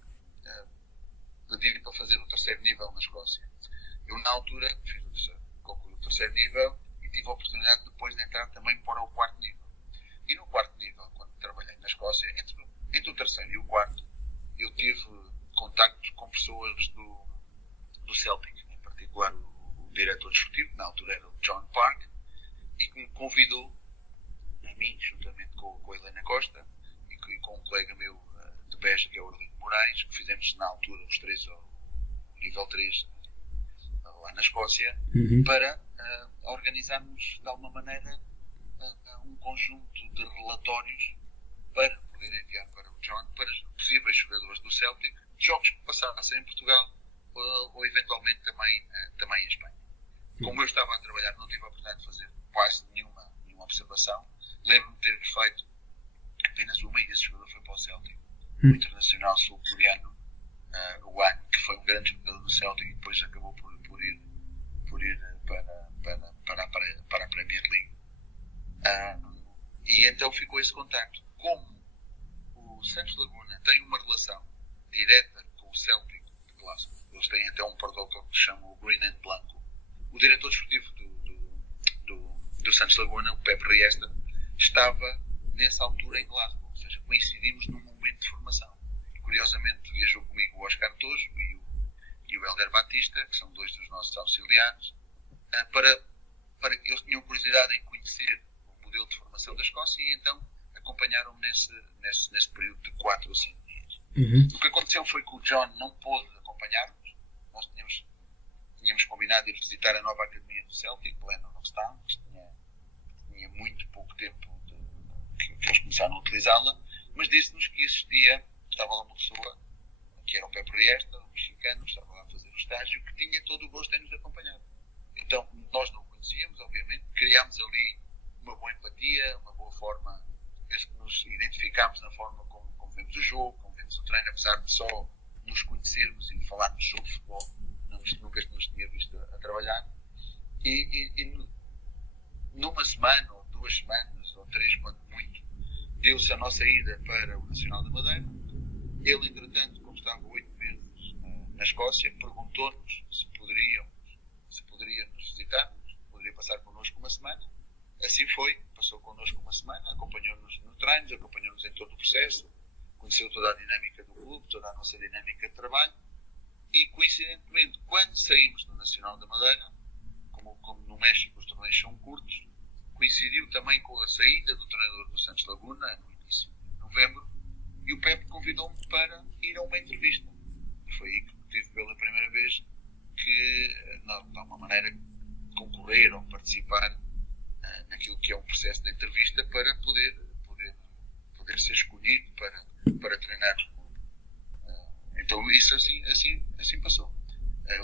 pedi para fazer o terceiro nível na Escócia. Eu na altura concluí o terceiro nível e tive a oportunidade depois de entrar também para o quarto nível. E no quarto nível, quando trabalhei na Escócia, entre o terceiro e o quarto, eu tive contactos com pessoas do Celtic, em particular o diretor desportivo, na altura era o John Park, e que me convidou a mim, juntamente com a Helena Costa e com um colega meu de Beja, que é o Orlando Moraes, que fizemos na altura os três ao nível 3 lá na Escócia, para organizarmos de alguma maneira um conjunto de relatórios para poder enviar para o John, para os possíveis jogadores do Celtic, jogos que passassem em Portugal ou eventualmente também em Espanha. Como eu estava a trabalhar, não tive a oportunidade de fazer quase nenhuma observação. Lembro-me de ter feito apenas uma, e esse jogador foi para o Celtic, o internacional sul-coreano, o An, que foi um grande jogador do Celtic e depois acabou por ir para a Premier League. E então ficou esse contacto. Como o Santos Laguna tem uma relação direta com o Celtic de Glasgow, eles têm até um protocolo que se chama o Green and Blanco. O diretor desportivo do Santos Laguna, o Pepe Riesta, estava nessa altura em Glasgow, ou seja, coincidimos num momento de formação. E, curiosamente, viajou comigo o Oscar Tojo e o Helder Batista, que são dois dos nossos auxiliares, para que eles tinham curiosidade em conhecer o modelo de formação da Escócia e então acompanharam-me nesse período de 4 ou 5 dias. O que aconteceu foi que o John não pôde acompanhar-nos. Nós tínhamos combinado de ir visitar a nova academia do Celtic, Glenelg, que tinha muito pouco tempo que eles começaram a utilizá-la, mas disse-nos que estava lá uma pessoa que era o Pepe Riesta, um mexicano, estava lá a fazer o estágio, que tinha todo o gosto em nos acompanhar. Então, nós não o conhecíamos, obviamente, criámos ali uma boa empatia, uma boa forma, desde que nos identificámos na forma como vemos o jogo, como vemos o treino, apesar de só nos conhecermos e falarmos sobre futebol, nunca nos tinha visto a trabalhar. E numa semana, ou 2 semanas, ou 3, quando muito, deu-se a nossa ida para o Nacional da Madeira. Ele, entretanto, como estava 8 meses na Escócia, perguntou-nos se poderia nos visitar, poderia passar connosco uma semana. Assim foi, passou connosco uma semana, acompanhou-nos no treino, acompanhou-nos em todo o processo, conheceu toda a dinâmica do clube, toda a nossa dinâmica de trabalho, e coincidentemente, quando saímos do Nacional da Madeira, como no México os torneios são curtos, coincidiu também com a saída do treinador do Santos Laguna, no início de novembro, e o Pepe convidou-me para ir a uma entrevista. E foi aí que tive pela primeira vez que, de alguma maneira, concorrer ou participar naquilo que é um processo de entrevista para poder ser escolhido para treinar o clube. Então isso assim passou.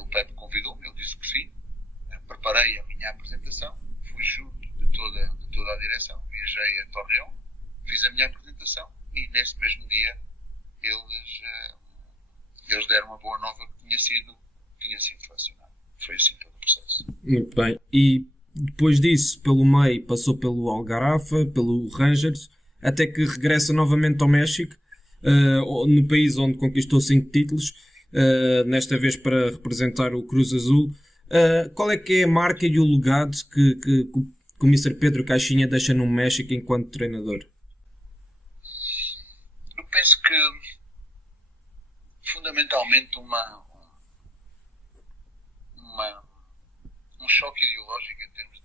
O Pepe convidou-me, eu disse que sim, preparei a minha apresentação, fui junto de toda a direção, viajei a Torreón, fiz a minha apresentação e nesse mesmo dia eles deram uma boa nova que tinha sido selecionado. Foi assim todo o processo. Muito bem. E depois disso, pelo meio, passou pelo Algarrafa, pelo Rangers, até que regressa novamente ao México, no país onde conquistou 5 títulos, nesta vez para representar o Cruz Azul. Qual é que é a marca e o legado que o Mr. Pedro Caixinha deixa no México enquanto treinador? Eu penso que fundamentalmente um choque ideológico em termos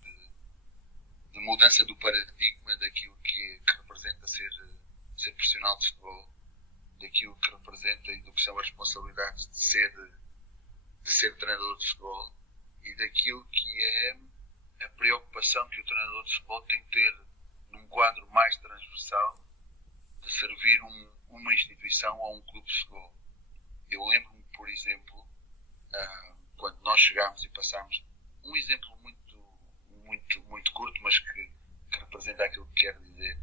de mudança do paradigma daquilo que representa ser profissional de futebol, daquilo que representa e do que são as responsabilidades de ser treinador de futebol e daquilo que é a preocupação que o treinador de futebol tem que ter num quadro mais transversal de servir uma instituição ou um clube de futebol. Eu lembro-me, por exemplo, quando nós chegámos e passámos, um exemplo muito curto, mas que representa aquilo que quero dizer.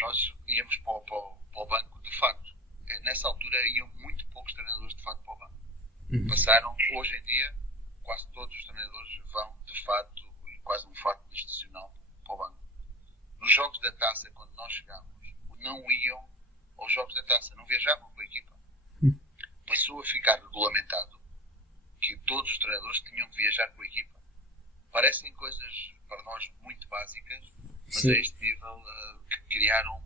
nós íamos para o banco de facto. Nessa altura iam muito poucos treinadores de facto para o banco. Passaram, hoje em dia, quase todos os treinadores vão de facto, e quase um facto institucional, para o banco. Nos jogos da taça, quando nós chegámos, não iam aos jogos da taça, não viajavam com a equipa. Passou a ficar regulamentado que todos os treinadores tinham de viajar com a equipa. Parecem coisas para nós muito básicas, mas Sim. a este nível que criaram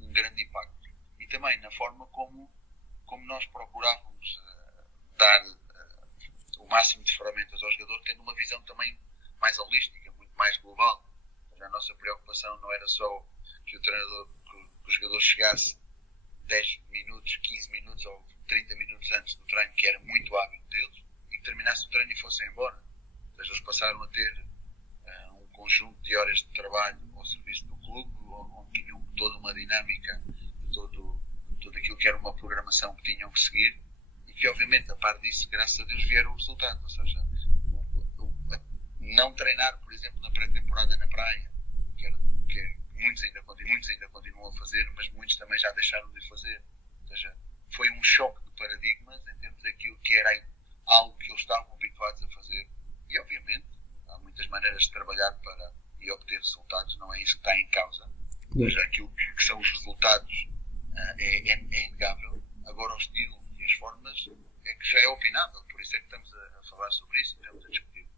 um grande impacto. E também na forma como nós procurávamos dar o máximo de ferramentas ao jogador, tendo uma visão também mais holística, muito mais global. A nossa preocupação não era só que o treinador, que o jogador chegasse 10 minutos, 15 minutos ou 30 minutos antes do treino, que era muito hábito deles, e que terminasse o treino e fossem embora. Ou seja, eles passaram a ter um conjunto de horas de trabalho ao serviço do clube, onde tinham toda uma dinâmica, tudo aquilo que era uma programação que tinham que seguir, e que obviamente a par disso, graças a Deus, vieram o resultado. Ou seja, não treinar, por exemplo, na pré-temporada na praia, que muitos ainda continuam a fazer, mas muitos também já deixaram de fazer. Ou seja, foi um choque de paradigmas em termos daquilo que era algo que eles estavam habituados a fazer. E obviamente há muitas maneiras de trabalhar para e obter resultados, não é isso que está em causa. Ou seja, aquilo que são os resultados é inegável. Agora o estilo e as formas é que já é opinável, por isso é que estamos a falar sobre isso, estamos a discutir.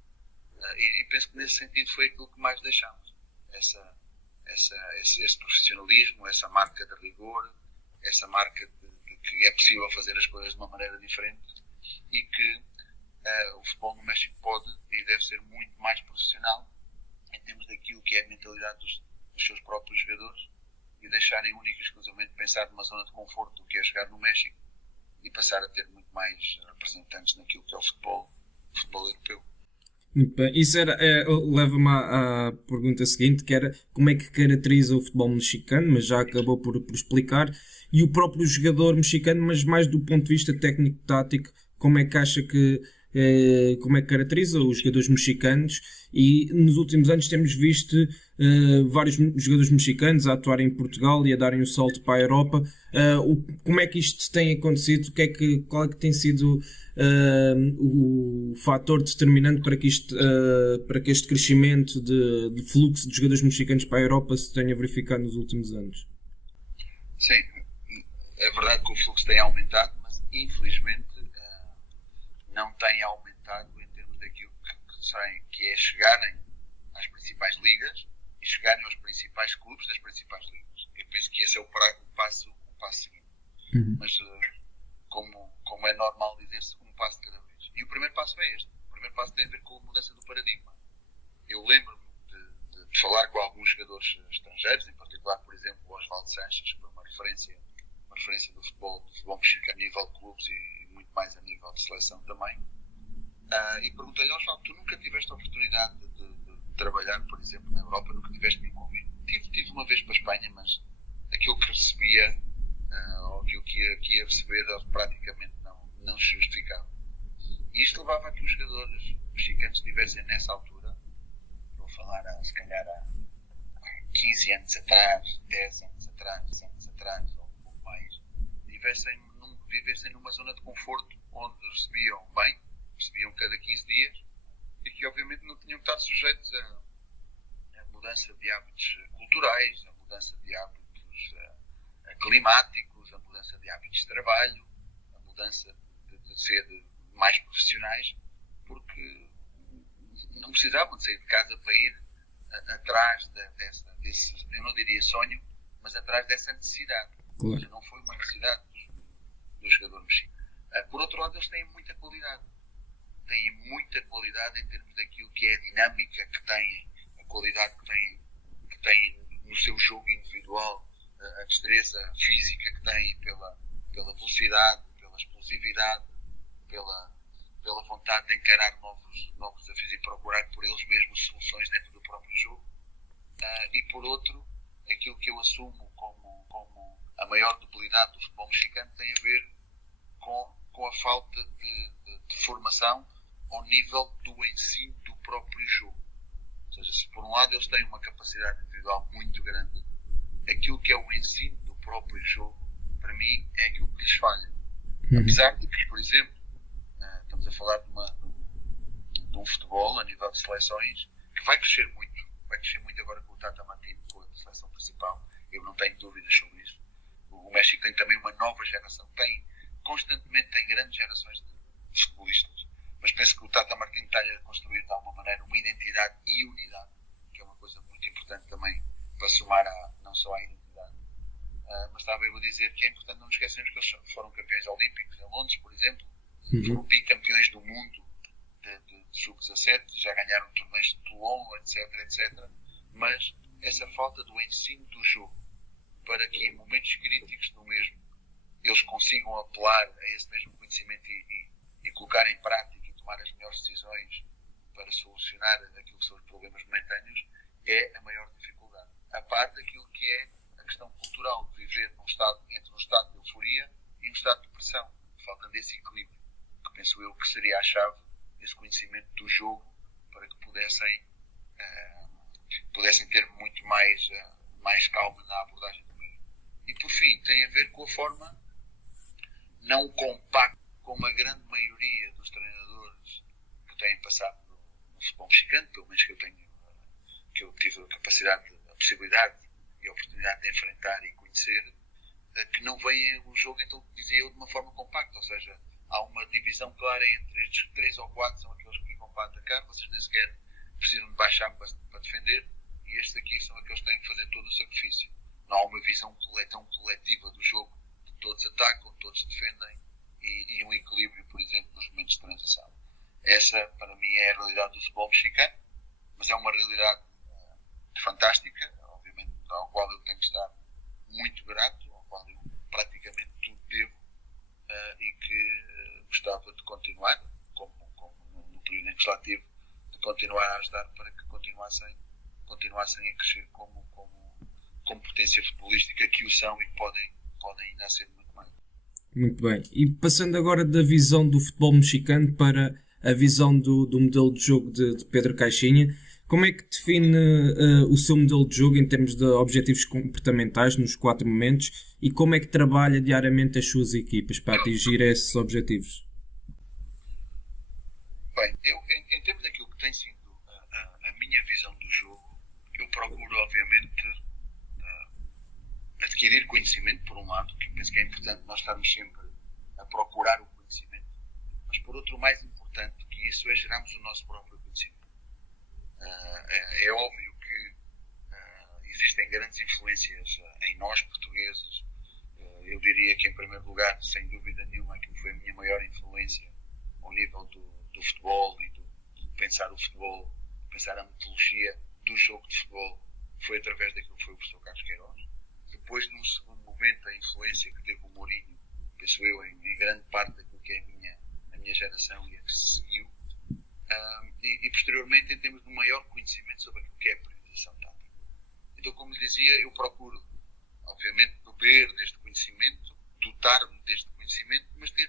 E penso que nesse sentido foi aquilo que mais deixámos. Esse profissionalismo, essa marca de rigor, essa marca de que é possível fazer as coisas de uma maneira diferente e que o futebol no México pode e deve ser muito mais profissional em termos daquilo que é a mentalidade dos seus próprios jogadores e deixarem única e exclusivamente pensar numa zona de conforto que é jogar no México e passar a ter muito mais representantes naquilo que é o futebol europeu. Muito bem. Isso leva-me à pergunta seguinte, que era como é que caracteriza o futebol mexicano, mas já acabou por explicar, e o próprio jogador mexicano, mas mais do ponto de vista técnico-tático, como é que acha que como é que caracteriza os jogadores mexicanos, e nos últimos anos temos visto vários jogadores mexicanos a atuar em Portugal e a darem o salto para a Europa. Como é que isto tem acontecido? Qual é que tem sido o fator determinante para que este crescimento de fluxo de jogadores mexicanos para a Europa se tenha verificado nos últimos anos? Sim, é verdade que o fluxo tem aumentado, mas infelizmente não tem aumentado em termos daquilo que é chegarem às principais ligas e chegarem aos principais clubes das principais ligas. Eu penso que esse é o passo seguinte. Mas como é normal dizer-se, um passo de cada vez. E o primeiro passo é este. O primeiro passo tem a ver com a mudança do paradigma. Eu lembro-me de falar com alguns jogadores estrangeiros, em particular, por exemplo, o Osvaldo Sanches, que foi uma referência do futebol mexicano a nível de clubes e muito mais a nível de seleção também. E perguntei-lhe: Osvaldo, tu nunca tiveste a oportunidade de trabalhar, por exemplo, na Europa, nunca tiveste nenhum convite? Tive uma vez para a Espanha, mas aquilo que recebia, ou aquilo que ia receber, praticamente não se justificava. E isto levava a que os jogadores mexicanos tivessem nessa altura, vou falar se calhar há 15 anos atrás, 10 anos atrás, ou um pouco mais, vivessem numa zona de conforto onde recebiam bem, recebiam cada 15 dias e que obviamente não tinham que estar sujeitos a mudança de hábitos culturais, a mudança de hábitos climáticos, a mudança de hábitos de trabalho, a mudança de ser mais profissionais, porque não precisavam de sair de casa para ir atrás desse, eu não diria sonho, mas atrás dessa necessidade. Claro. Ou seja, não foi uma necessidade do jogador mexicano. Por outro lado, eles têm muita qualidade. Têm muita qualidade em termos daquilo que é a dinâmica que têm, a qualidade que têm no seu jogo individual, a destreza física que têm pela velocidade, pela explosividade, pela vontade de encarar novos desafios e procurar por eles mesmos soluções dentro do próprio jogo. E por outro, aquilo que eu assumo como a maior debilidade do futebol mexicano tem a ver com a falta de formação ao nível do ensino do próprio jogo. Ou seja, se por um lado eles têm uma capacidade individual muito grande, aquilo que é o ensino do próprio jogo, para mim, é aquilo que lhes falha. Apesar de que, por exemplo, estamos a falar de um futebol a nível de seleções que vai crescer muito agora com o Tata Martino, com a seleção principal, eu não tenho dúvidas sobre isso. O México tem também uma nova geração, constantemente tem grandes gerações de futebolistas, mas penso que o Tata Martino está a construir de alguma maneira uma identidade e unidade, que é uma coisa muito importante também para somar não só à identidade. Mas estava eu a dizer que é importante não nos esquecermos que eles foram campeões olímpicos em Londres, por exemplo, foram bicampeões do mundo de sub-17, já ganharam torneios de Toulon, etc. Mas essa falta do ensino do jogo, para que em momentos críticos do mesmo eles consigam apelar a esse mesmo conhecimento e colocar em prática e tomar as melhores decisões para solucionar aquilo que são os problemas momentâneos, é a maior dificuldade. A parte daquilo que é a questão cultural, de viver entre um estado de euforia e um estado de pressão, faltando esse equilíbrio, que penso eu que seria a chave desse conhecimento do jogo, para que pudessem ter muito mais calma na abordagem do mesmo. E por fim, tem a ver com a forma não compacta como a grande maioria dos treinadores que têm passado no futebol mexicano, pelo menos que eu tive a capacidade, a possibilidade e a oportunidade de enfrentar e conhecer, que não veem o jogo, então, dizia eu, de uma forma compacta, ou seja, há uma divisão clara entre estes 3 ou 4 são aqueles que ficam para atacar, vocês nem sequer precisam de baixar para defender, e estes aqui são aqueles que têm que fazer todo o sacrifício. Não há uma visão tão coletiva do jogo, de todos atacam, todos defendem, e um equilíbrio, por exemplo, nos momentos de transição. Essa, para mim, é a realidade do futebol mexicano, mas é uma realidade fantástica, obviamente, ao qual eu tenho que estar muito grato, ao qual eu praticamente tudo devo, e que gostava de continuar, como no período em que lá tive, de continuar a ajudar para que continuassem a crescer como potência futebolística que o são e que podem ainda ser muito mais. Muito bem. E passando agora da visão do futebol mexicano para a visão do modelo de jogo de Pedro Caixinha, como é que define o seu modelo de jogo em termos de objetivos comportamentais nos 4 momentos e como é que trabalha diariamente as suas equipas para atingir esses objetivos? Bem, eu, em termos daquilo que tem sido a minha visão do jogo, eu procuro, obviamente, adquirir conhecimento, por um lado, que eu penso que é importante nós estarmos sempre a procurar o conhecimento, mas por outro, mais importante que isso é gerarmos o nosso próprio conhecimento. É óbvio que existem grandes influências em nós, portugueses. Eu diria que, em primeiro lugar, sem dúvida nenhuma, aquilo foi a minha maior influência ao nível do futebol e de pensar o futebol, pensar a metodologia do jogo de futebol, foi através daquilo que foi o professor Carlos Queiroz. Depois, num segundo momento, a influência que teve o Mourinho, penso eu, em grande parte daquilo que é a minha geração e a que se seguiu. E posteriormente, em termos de um maior conhecimento sobre aquilo que é a priorização tática. Então, como lhe dizia, eu procuro, obviamente, beber deste conhecimento, dotar-me deste conhecimento, mas ter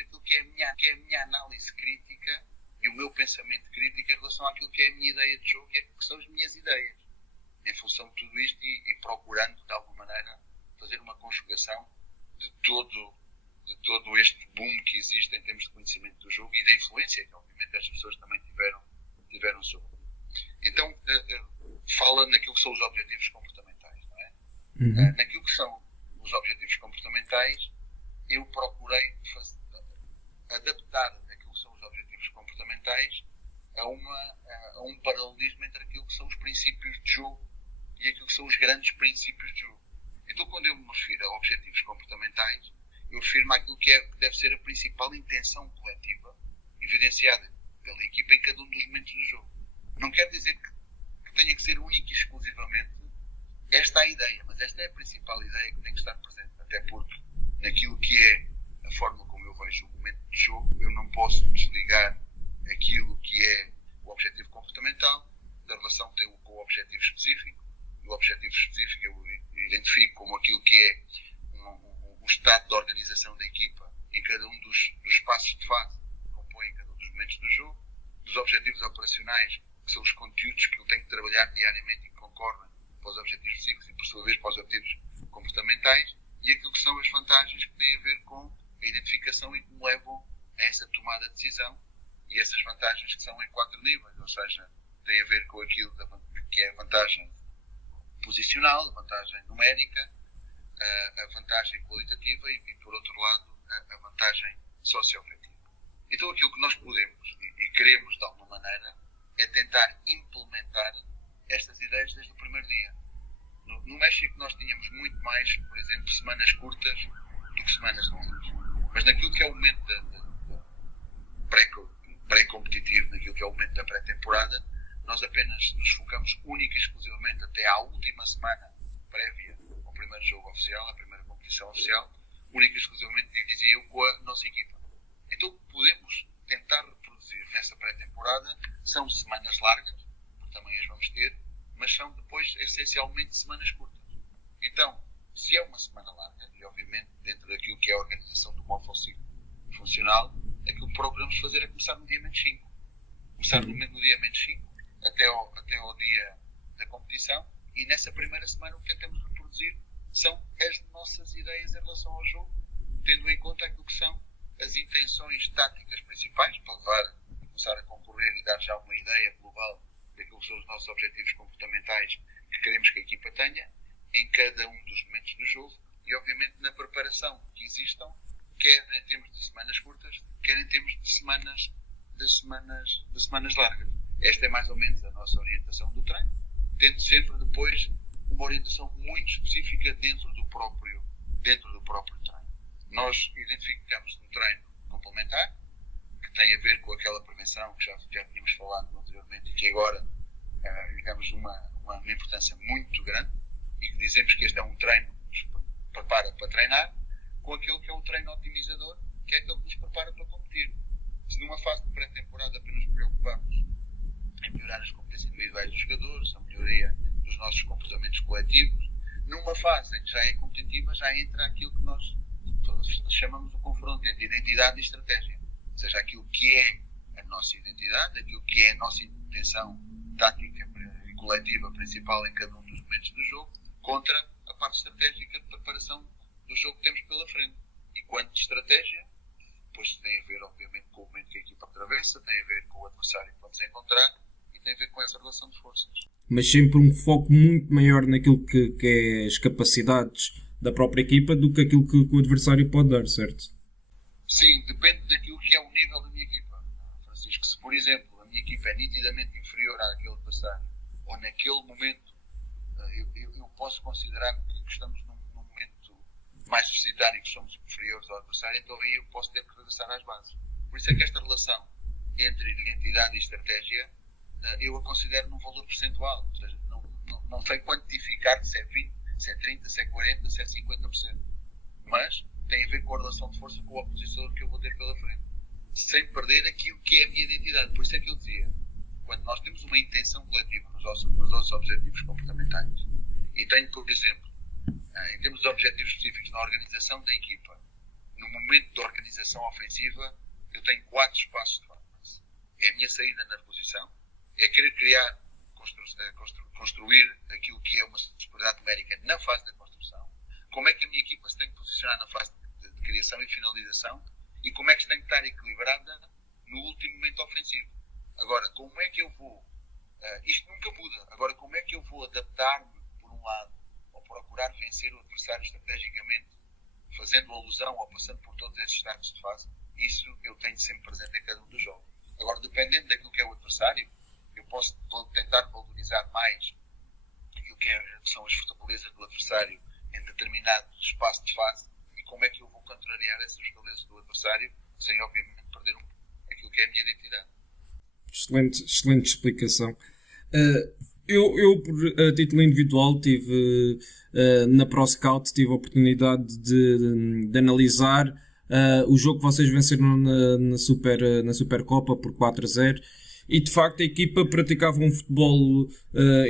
aquilo que é a minha análise crítica e o meu pensamento crítico em relação àquilo que é a minha ideia de jogo e que são as minhas ideias. Em função de tudo isto e procurando, de alguma maneira, fazer uma conjugação de todo este boom que existe em termos de conhecimento do jogo e da influência que, obviamente, as pessoas também tiveram sobre. Então, fala naquilo que são os objetivos comportamentais, não é? Naquilo que são os objetivos comportamentais, eu procurei adaptar aquilo que são os objetivos comportamentais a um paralelismo entre aquilo que são os princípios de jogo e aquilo que são os grandes princípios de jogo. Então, quando eu me refiro a objetivos comportamentais, eu refiro-me àquilo que deve ser a principal intenção coletiva evidenciada pela equipa em cada um dos momentos do jogo. Não quer dizer que tenha que ser única e exclusivamente esta a ideia, mas esta é a principal ideia que tem que estar presente, até porque naquilo que é a forma como eu vejo o momento de jogo, eu não posso desligar aquilo que é o objetivo comportamental da relação que tem com o objetivo específico. O objetivo específico eu identifico como aquilo que é o estado de organização da equipa em cada um dos passos de fase que compõem cada um dos momentos do jogo. Dos objetivos operacionais, que são os conteúdos que eu tenho que trabalhar diariamente e que concorrem para os objetivos específicos e, por sua vez, para os objetivos comportamentais, e aquilo que são as vantagens que têm a ver com a identificação e que me levam a essa tomada de decisão, e essas vantagens que são em 4 níveis, ou seja, tem a ver com aquilo que é a vantagem posicional, a vantagem numérica, a vantagem qualitativa e por outro lado, a vantagem socioafetiva. Então aquilo que nós podemos e queremos de alguma maneira é tentar implementar estas ideias desde o primeiro dia. No México nós tínhamos muito mais, por exemplo, semanas curtas do que semanas longas. Mas naquilo que é o momento pré-competitivo, naquilo que é o momento da pré-temporada, nós apenas nos focamos única e exclusivamente até à última semana prévia ao primeiro jogo oficial, à primeira competição oficial, única e exclusivamente, dizia eu, com a nossa equipa. Então o que podemos tentar reproduzir nessa pré-temporada são semanas largas, porque também as vamos ter, mas são depois essencialmente semanas curtas. Então, se é uma semana larga, e obviamente dentro daquilo que é a organização do módulo funcional, aquilo que procuramos fazer é começar no dia menos 5. Começar no dia menos 5, até ao dia da competição, e nessa primeira semana o que tentamos reproduzir são as nossas ideias em relação ao jogo, tendo em conta aquilo que são as intenções táticas principais, para levar a começar a concorrer e dar já uma ideia global daquilo que são os nossos objetivos comportamentais que queremos que a equipa tenha em cada um dos momentos do jogo e obviamente na preparação que existam, quer em termos de semanas curtas, quer em termos de semanas largas. Esta é mais ou menos a nossa orientação do treino, tendo sempre depois uma orientação muito específica dentro do próprio treino. Nós identificamos um treino complementar, que tem a ver com aquela prevenção que já tínhamos falado anteriormente e que agora digamos uma importância muito grande, e que dizemos que este é um treino que nos prepara para treinar, com aquele que é o treino otimizador, que é aquele que nos prepara para competir. Se numa fase de pré-temporada apenas nos preocupamos em melhorar as competências individuais dos jogadores, a melhoria dos nossos comportamentos coletivos, numa fase em que já é competitiva, já entra aquilo que nós chamamos o confronto entre identidade e estratégia. Ou seja, aquilo que é a nossa identidade, aquilo que é a nossa intenção tática e coletiva principal em cada um dos momentos do jogo, contra a parte estratégica de preparação do jogo que temos pela frente. E quanto de estratégia, depois tem a ver, obviamente, com o momento que a equipa atravessa, tem a ver com o adversário que vamos encontrar e tem a ver com essa relação de forças. Mas sempre um foco muito maior naquilo que é as capacidades da própria equipa do que aquilo que o adversário pode dar, certo? Sim, depende daquilo que é o nível da minha equipa, Francisco. Se, por exemplo, a minha equipa é nitidamente inferior àquele adversário, ou naquele momento eu posso considerar que estamos num momento mais deficitário e que somos inferiores ao adversário, então aí eu posso ter que regressar às bases. Por isso é que esta relação entre identidade e estratégia eu a considero num valor percentual, ou seja, não sei quantificar se é 20, se é 30, se é 40, se é 50%, mas tem a ver com a relação de força com o opositor que eu vou ter pela frente, sem perder aquilo que é a minha identidade. Por isso é que eu dizia, quando nós temos uma intenção coletiva nos nossos objetivos comportamentais, e tenho, por exemplo, em termos de objetivos específicos na organização da equipa, no momento da organização ofensiva, eu tenho 4 espaços de fase. É a minha saída na reposição, é querer criar, construir aquilo que é uma superioridade numérica na fase da construção, como é que a minha equipa se tem que posicionar na fase de criação e finalização, e como é que se tem que estar equilibrada no último momento ofensivo. Agora, como é que eu vou, isto nunca muda, agora como é que eu vou adaptar-me, por um lado, ou procurar vencer o adversário estrategicamente, fazendo alusão ou passando por todos esses estágios de fase, isso eu tenho sempre presente em cada um dos jogos. Agora, dependendo daquilo que é o adversário, eu posso tentar valorizar mais aquilo que são as fortalezas do adversário em determinado espaço de fase e como é que eu vou contrariar essas fortalezas do adversário sem, obviamente, perder aquilo que é a minha identidade. Excelente explicação. Eu, por título individual, tive na ProScout, tive a oportunidade de analisar o jogo que vocês venceram na Supercopa por 4-0. E de facto a equipa praticava um futebol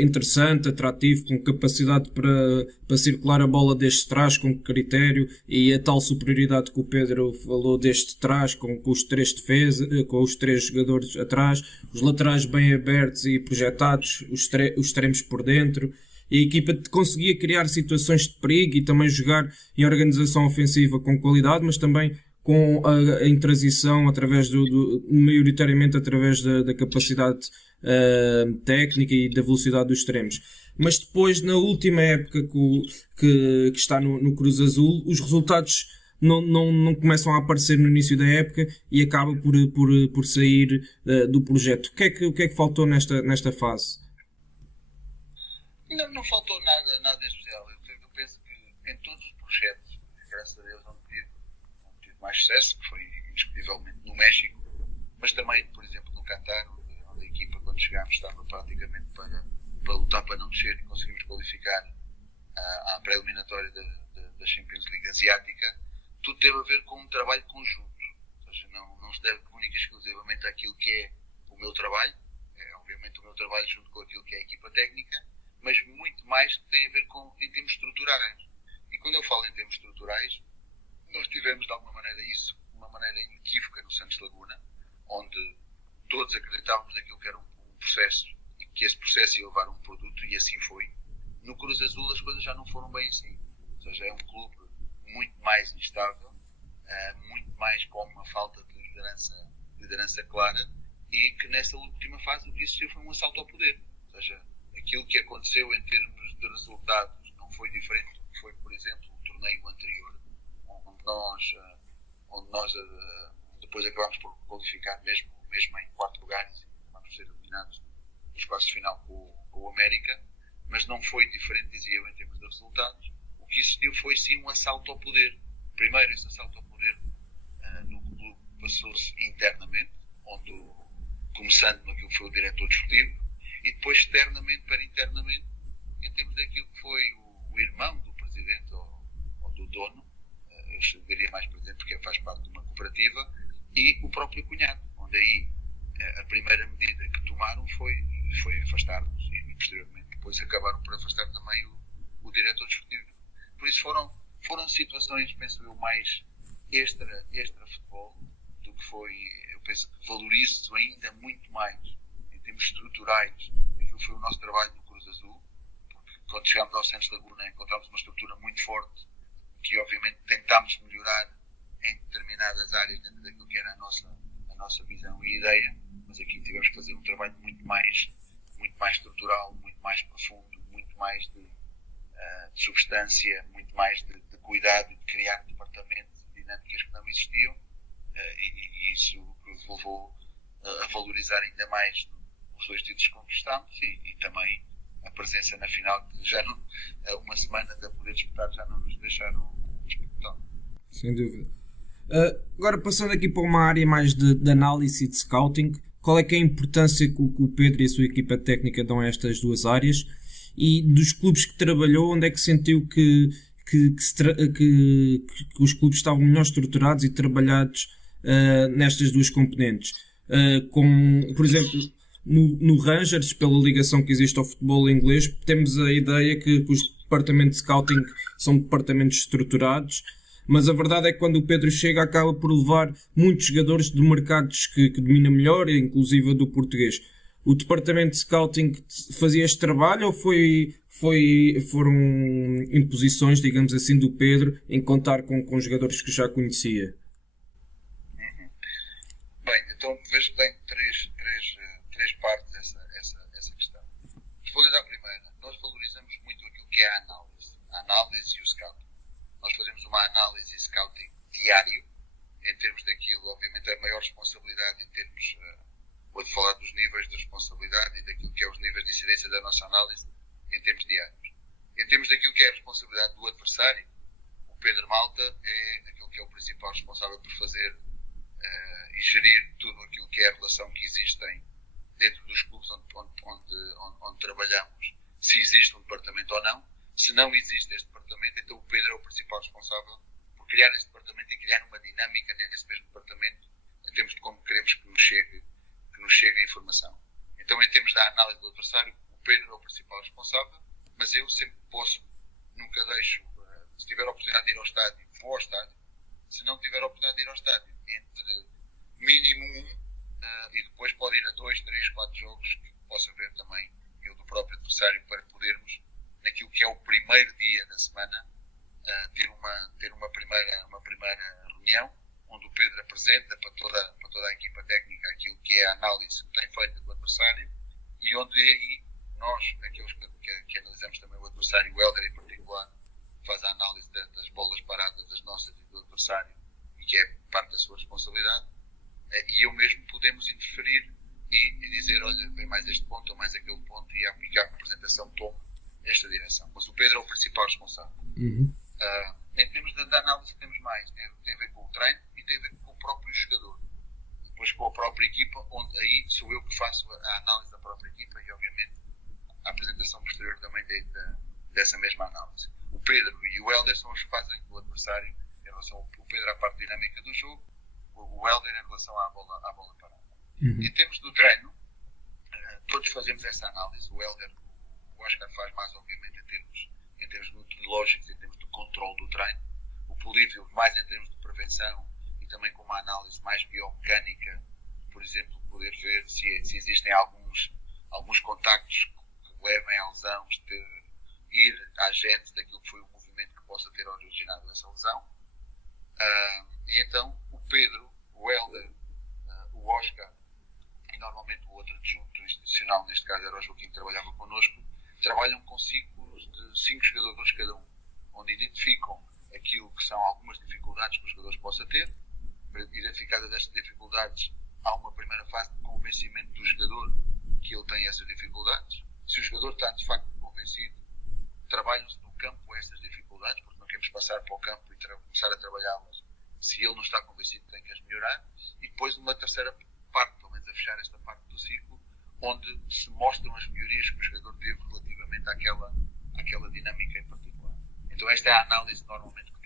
interessante, atrativo, com capacidade para circular a bola desde trás, com critério, e a tal superioridade que o Pedro falou desde trás, com os 3 defesas, com os 3 jogadores atrás, os laterais bem abertos e projetados, os extremos por dentro, e a equipa conseguia criar situações de perigo e também jogar em organização ofensiva com qualidade, mas também com em transição através maioritariamente através da capacidade técnica e da velocidade dos extremos. Mas depois, na última época que está no Cruz Azul, os resultados não começam a aparecer no início da época e acaba por sair do projeto. O que é que faltou nesta fase? Não faltou nada em especial. Eu penso que em todos os projetos, graças a Deus, onde tive mais sucesso, que foi indiscutivelmente no México, mas também, por exemplo, no Qatar, onde a equipa, quando chegámos, estava praticamente para lutar para não descer e conseguimos qualificar à pré-eliminatória da Champions League Asiática. Tudo teve a ver com um trabalho conjunto. Ou seja, não se deve única e exclusivamente àquilo que é o meu trabalho, obviamente o meu trabalho junto com aquilo que é a equipa técnica, mas muito mais que tem a ver em termos estruturais. E quando eu falo em termos estruturais, nós tivemos de alguma maneira isso, de uma maneira inequívoca no Santos Laguna, onde todos acreditávamos naquilo que era um processo e que esse processo ia levar a um produto, e assim foi. No Cruz Azul as coisas já não foram bem assim. Ou seja, é um clube muito mais instável, muito mais com uma falta de liderança clara, e que nessa última fase o que existiu foi um assalto ao poder. Ou seja, aquilo que aconteceu em termos de resultados não foi diferente do que foi, por exemplo, o torneio anterior, onde nós depois acabámos por qualificar mesmo em quarto lugar e acabámos por ser eliminados nos quartos de final com o América, mas não foi diferente, dizia eu, em termos de resultados. O que existiu foi sim um assalto ao poder. Primeiro, esse assalto ao poder no clube passou-se internamente, começando naquilo que foi o diretor desportivo, e depois externamente para internamente, em termos daquilo que foi o irmão do presidente ou do dono, eu diria mais presidente porque faz parte de uma cooperativa, e o próprio cunhado, onde aí a primeira medida que tomaram foi afastar-nos, e posteriormente depois acabaram por afastar também o diretor desportivo. Por isso foram situações, penso eu, mais extra futebol do que foi. Eu penso que valorizo ainda muito mais em termos estruturais aquilo que foi o nosso trabalho no Cruz Azul, porque quando chegámos ao Santos Laguna encontramos uma estrutura muito forte que obviamente tentámos melhorar em determinadas áreas dentro daquilo que era a nossa visão e ideia, mas aqui tivemos que fazer um trabalho muito mais estrutural, muito mais profundo, muito mais de substância, muito mais de cuidado e de criar departamentos e dinâmicas que não existiam, e isso nos levou a valorizar ainda mais os 2 títulos que conquistámos e também a presença na final, que já não, uma semana de poder disputar já não nos deixaram disputar. Sem dúvida. Agora, passando aqui para uma área mais de análise e de scouting, qual é que é a importância que o Pedro e a sua equipa técnica dão a estas duas áreas? E dos clubes que trabalhou, onde é que sentiu que os clubes estavam melhor estruturados e trabalhados nestas duas componentes? Por exemplo, no Rangers, pela ligação que existe ao futebol inglês, temos a ideia que os departamentos de scouting são departamentos estruturados, mas a verdade é que quando o Pedro chega acaba por levar muitos jogadores de mercados que domina melhor, inclusive do português. O departamento de scouting fazia este trabalho ou foram imposições, digamos assim, do Pedro em contar com jogadores que já conhecia? Bem, então vejo que tem três partes essa questão. Respondendo à primeira, nós valorizamos muito aquilo que é a análise e o scouting. Nós fazemos uma análise e scouting diário, em termos daquilo, obviamente, a maior responsabilidade em termos, vou falar dos níveis de responsabilidade e daquilo que é os níveis de incidência da nossa análise em termos diários. Em termos daquilo que é a responsabilidade do adversário, o Pedro Malta é aquele que é o principal responsável por fazer e gerir tudo aquilo que é a relação que existem dentro dos clubes onde trabalhamos, se existe um departamento ou não. Se não existe este departamento, então o Pedro é o principal responsável por criar este departamento e criar uma dinâmica nesse mesmo departamento em termos de como queremos que nos chegue a informação. Então, em termos da análise do adversário, o Pedro é o principal responsável, mas eu sempre nunca deixo, se tiver a oportunidade de ir ao estádio, vou ao estádio. Se não tiver a oportunidade de ir ao estádio, entre mínimo 1 e depois pode ir a 2, 3, 4 jogos que possa ver também eu do próprio adversário para podermos naquilo que é o primeiro dia da semana, ter uma primeira reunião, onde o Pedro apresenta para toda a equipa técnica aquilo que é a análise que tem feito do adversário, e onde aí nós, aqueles que analisamos também o adversário, o Hélder em particular, faz a análise das bolas paradas, das nossas e do adversário, e que é parte da sua responsabilidade, e eu mesmo podemos interferir e dizer, olha, vem mais este ponto ou mais aquele ponto, e a apresentação toma esta direção. Mas o Pedro é o principal responsável. Em termos de análise, temos mais. Tem a ver com o treino e tem a ver com o próprio jogador. Depois com a própria equipa, onde aí sou eu que faço a análise da própria equipa e, obviamente, a apresentação posterior também dessa mesma análise. O Pedro e o Hélder são os que fazem o adversário em relação ao Pedro à parte dinâmica do jogo, o Hélder em relação à bola parada. Em termos do treino, todos fazemos essa análise. O Hélder, o Oscar faz mais, obviamente, em termos metodológicos, em termos do controle do treino. O Polívio mais em termos de prevenção e também com uma análise mais biomecânica, por exemplo, poder ver se existem alguns contactos que levem à lesão, ir à gente daquilo que foi o movimento que possa ter originado essa lesão. E então o Pedro, o Hélder, o Oscar e normalmente o outro adjunto institucional, neste caso era o Joaquim que trabalhava connosco, trabalham com ciclos de 5 jogadores cada um, onde identificam aquilo que são algumas dificuldades que os jogadores possam ter. Identificadas estas dificuldades, há uma primeira fase de convencimento do jogador que ele tem essas dificuldades. Se o jogador está de facto convencido, trabalham-se no campo essas dificuldades, porque não queremos passar para o campo e começar a trabalhá-las. Se ele não está convencido, tem que as melhorar. E depois uma terceira parte, pelo menos a fechar esta parte do ciclo, onde se mostram as melhorias que o jogador teve relativamente àquela dinâmica em particular. Então esta é a análise normalmente que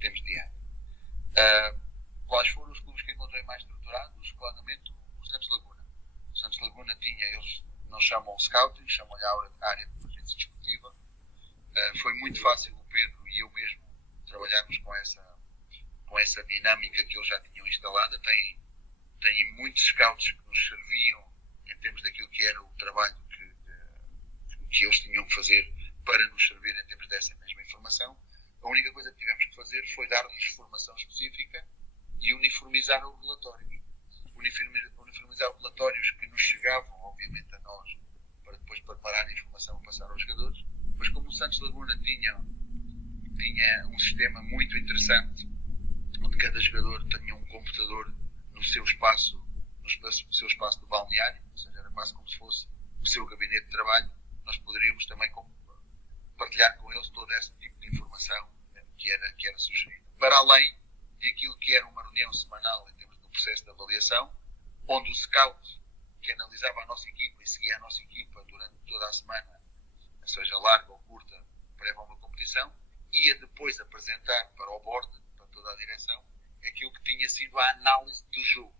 temos diária. Quais foram os clubes que encontrei mais estruturados? Claramente o Santos Laguna. O Santos Laguna tinha, eles não chamam o scouting, chamam-lhe a área de inteligência desportiva. Foi muito fácil o Pedro e eu mesmo trabalharmos com essa dinâmica que eles já tinham instalada. Tem muitos scouts que nos serviam em termos daquilo que era o trabalho que eles tinham que fazer para nos servir em termos dessa mesma informação. A única coisa que tivemos que fazer foi dar-lhes formação específica e uniformizar os relatórios. Uniformizar os relatórios que nos chegavam, obviamente, a nós, para depois preparar a informação e passar aos jogadores. Mas como o Santos Laguna tinha um sistema muito interessante, onde cada jogador tinha um computador no seu espaço de balneário, ou seja, era quase como se fosse o seu gabinete de trabalho, nós poderíamos também partilhar com eles todo esse tipo de informação que era sugerida. Para além daquilo que era uma reunião semanal em termos do processo de avaliação, onde o scout que analisava a nossa equipa e seguia a nossa equipa durante toda a semana, seja larga ou curta, prévia a uma competição, ia depois apresentar para o board, para toda a direção, aquilo que tinha sido a análise do jogo,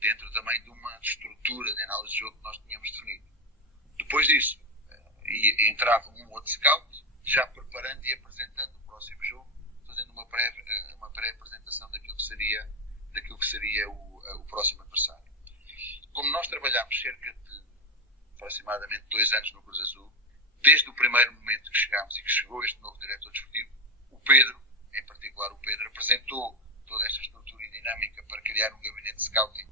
dentro também de uma estrutura de análise de jogo que nós tínhamos definido. Depois disso, entrava um outro scout, já preparando e apresentando o próximo jogo, fazendo uma pré-apresentação daquilo que seria o próximo adversário. Como nós trabalhámos cerca de aproximadamente 2 anos no Cruz Azul, desde o primeiro momento que chegámos e que chegou este novo diretor desportivo, o Pedro, em particular o Pedro, apresentou toda esta estrutura e dinâmica para criar um gabinete de scouting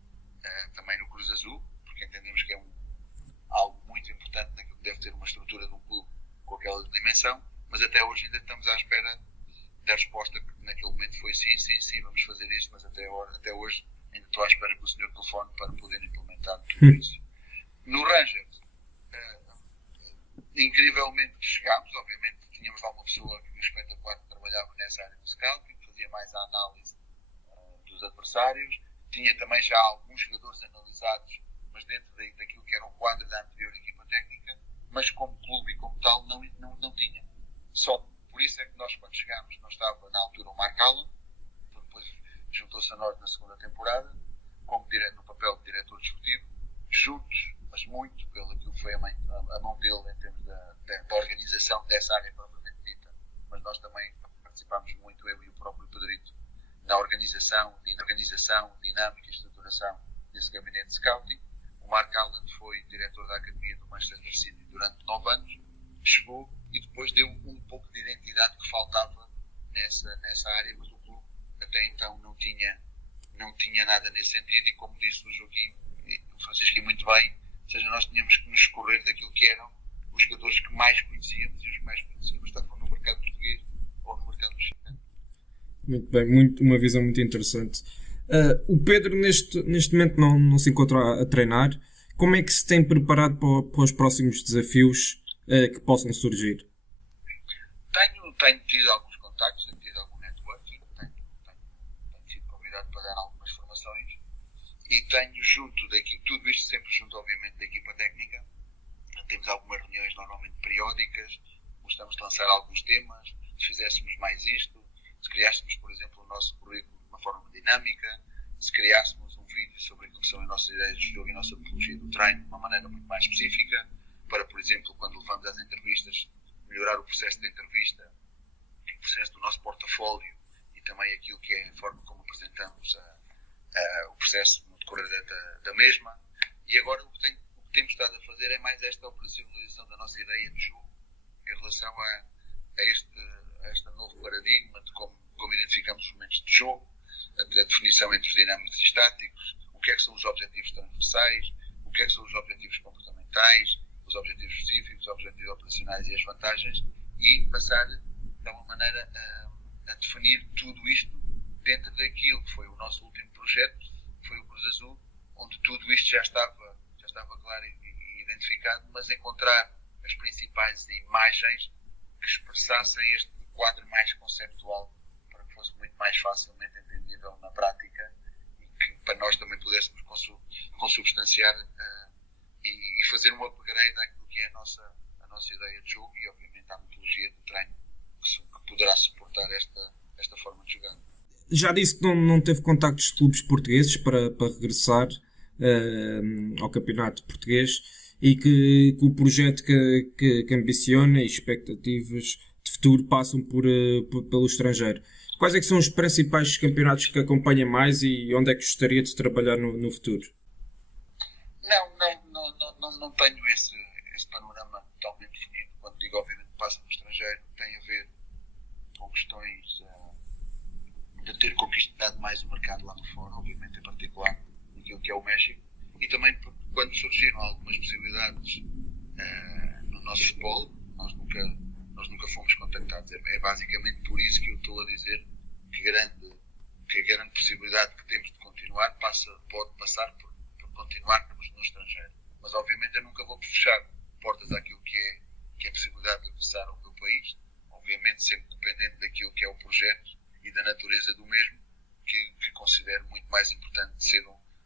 também no Cruz Azul, porque entendemos que é algo muito importante naquilo que deve ter uma estrutura de um clube com aquela dimensão, mas até hoje ainda estamos à espera da resposta que naquele momento foi sim, vamos fazer isto, mas até hoje ainda estou à espera que o senhor telefone para poder implementar tudo isso. No Rangers, incrivelmente chegámos, obviamente tínhamos lá uma pessoa que espetacular que trabalhava nessa área do scouting, que fazia mais a análise dos adversários, tinha também já alguns jogadores analisados, mas dentro daquilo que era o quadro da anterior equipa técnica, mas como clube e como tal não tinha. Só por isso é que nós, quando chegámos, não estava na altura o Mark Allen, depois juntou-se a nós na segunda temporada, como no papel de diretor desportivo, juntos, mas muito pelo aquilo que foi a mão dele em termos da organização dessa área propriamente dita. Mas nós também participámos muito, eu e o próprio Pedrito, na organização, dinâmica e estruturação desse gabinete de scouting. O Mark Allen foi diretor da Academia do Manchester City durante 9 anos, chegou e depois deu um pouco de identidade que faltava nessa área, mas o clube até então não tinha nada nesse sentido, e como disse o Joaquim e o Francisco muito bem, ou seja, nós tínhamos que nos escorrer daquilo que eram os jogadores que mais conhecíamos, e os que mais conhecíamos estavam no mercado português ou no mercado mexicano. Muito bem, uma visão muito interessante. O Pedro neste momento não se encontra a treinar. Como é que se tem preparado para os próximos desafios que possam surgir? Tenho tido alguns contactos, tenho tido algum networking, tenho sido convidado para dar algumas formações, e tenho junto daquilo, tudo isto sempre junto, obviamente, da equipa técnica. Temos algumas reuniões normalmente periódicas, gostamos de lançar alguns temas, se fizéssemos mais isto, se criássemos, por exemplo, o nosso currículo de uma forma dinâmica, se criássemos um vídeo sobre aquilo que são as nossas ideias de jogo e a nossa metodologia do treino de uma maneira muito mais específica, para, por exemplo, quando levamos às entrevistas, melhorar o processo de entrevista, o processo do nosso portafólio e também aquilo que é a forma como apresentamos o processo no decorrer da mesma. E agora o que temos estado a fazer é mais esta operacionalização da nossa ideia de jogo em relação a este novo paradigma de como identificamos os momentos de jogo, a definição entre os dinâmicos e estáticos, o que é que são os objetivos transversais, o que é que são os objetivos comportamentais, os objetivos específicos, os objetivos operacionais e as vantagens, e passar de alguma maneira a definir tudo isto dentro daquilo que foi o nosso último projeto, que foi o Cruz Azul, onde tudo isto já estava claro e identificado, mas encontrar as principais imagens que expressassem este quadro mais conceptual para que fosse muito mais facilmente entendível na prática, e que para nós também pudéssemos consubstanciar e fazer um upgrade àquilo que é a nossa ideia de jogo e, obviamente, à metodologia do treino que poderá suportar esta forma de jogar. Já disse que não teve contactos de clubes portugueses para regressar ao campeonato português, e que o projeto que ambiciona e expectativas de futuro passam pelo estrangeiro. Quais é que são os principais campeonatos que acompanha mais e onde é que gostaria de trabalhar no futuro? Não tenho esse panorama totalmente definido. Quando digo, obviamente, passa no estrangeiro, tem a ver com questões de ter conquistado mais o mercado lá fora, obviamente, em particular naquilo que é o México, e também quando surgiram algumas possibilidades no nosso futebol, nós nunca fomos contactados. É basicamente por isso que eu estou a dizer que a grande possibilidade que temos de continuar pode passar por continuarmos no estrangeiro. Mas obviamente eu nunca vou fechar portas àquilo que é a possibilidade de regressar ao meu país, obviamente sempre dependendo daquilo que é o projeto e da natureza do mesmo, que considero muito mais importante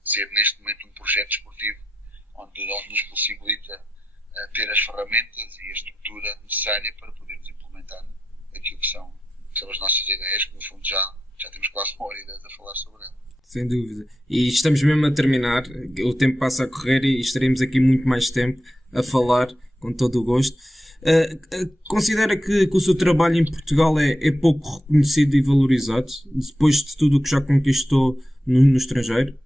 ser neste momento um projeto esportivo onde nos possibilita ter as ferramentas e a estrutura necessária para podermos implementar aquilo que são as nossas ideias, que no fundo já temos quase uma hora e 10 a falar sobre elas. Sem dúvida. E estamos mesmo a terminar, o tempo passa a correr e estaremos aqui muito mais tempo a falar, com todo o gosto. Considera que o seu trabalho em Portugal é pouco reconhecido e valorizado, depois de tudo o que já conquistou no estrangeiro?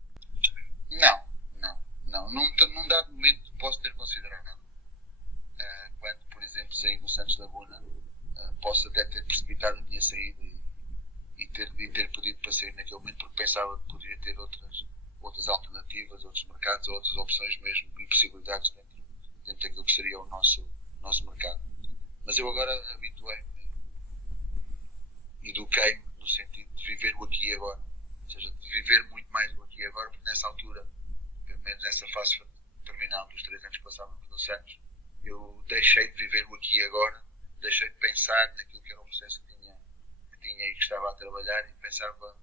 Num dado momento posso ter considerado. Quando, por exemplo, saí do Santos Laguna, posso até ter precipitado a minha saída e ter pedido para sair naquele momento, porque pensava que poderia ter outras alternativas, outros mercados, outras opções mesmo, e possibilidades dentro daquilo que seria o nosso mercado. Mas eu agora habituei-me, eduquei-me no sentido de viver o aqui e agora, ou seja, de viver muito mais o aqui e agora, porque nessa altura, pelo menos nessa fase terminal dos 3 anos que passávamos no Santos, eu deixei de viver o aqui e agora, deixei de pensar naquilo que era o processo que tinha e que estava a trabalhar, e pensava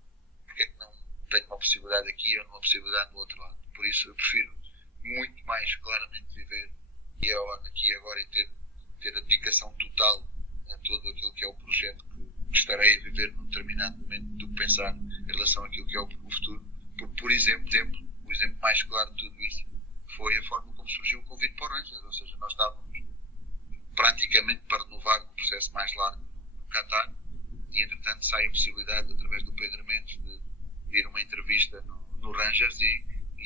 porque é que não tenho uma possibilidade aqui ou uma possibilidade no outro lado. Por isso eu prefiro muito mais claramente viver aqui e agora e ter a dedicação total a todo aquilo que é o projeto que estarei a viver num determinado momento, do que pensar em relação àquilo que é o futuro. Porque, por exemplo, o exemplo mais claro de tudo isso foi a forma como surgiu o convite para o Rangers, ou seja, nós estávamos praticamente para renovar um processo mais largo no Qatar, e entretanto sai a possibilidade, através do Pedro Mendes, de ir uma entrevista no Rangers, e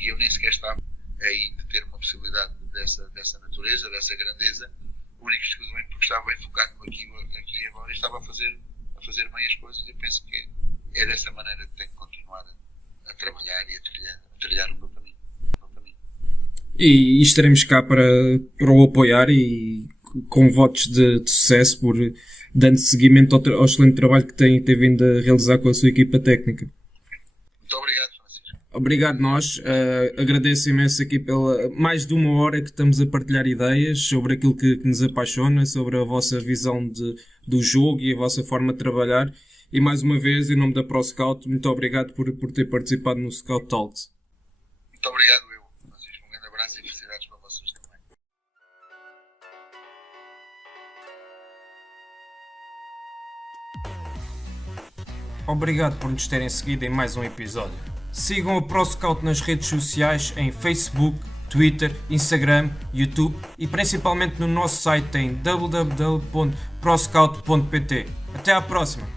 eu nem sequer estava aí de ter uma possibilidade dessa natureza, dessa grandeza, único e exclusivamente porque estava bem focado aqui e agora e estava a fazer bem as coisas. Eu penso que é dessa maneira que tenho que continuar a trabalhar e a trilhar o meu caminho. E estaremos cá para o apoiar e com votos de sucesso por dando seguimento ao excelente trabalho que tem vindo a realizar com a sua equipa técnica. Muito obrigado, Francisco. Obrigado nós, agradeço imenso aqui pela mais de uma hora que estamos a partilhar ideias sobre aquilo que nos apaixona, sobre a vossa visão do jogo e a vossa forma de trabalhar. E mais uma vez, em nome da ProScout, muito obrigado por ter participado no Scout Talks. Muito obrigado, Francisco. Um grande abraço e felicidades para vocês também. Obrigado por nos terem seguido em mais um episódio. Sigam a ProScout nas redes sociais em Facebook, Twitter, Instagram, YouTube e principalmente no nosso site em www.proscout.pt. Até à próxima!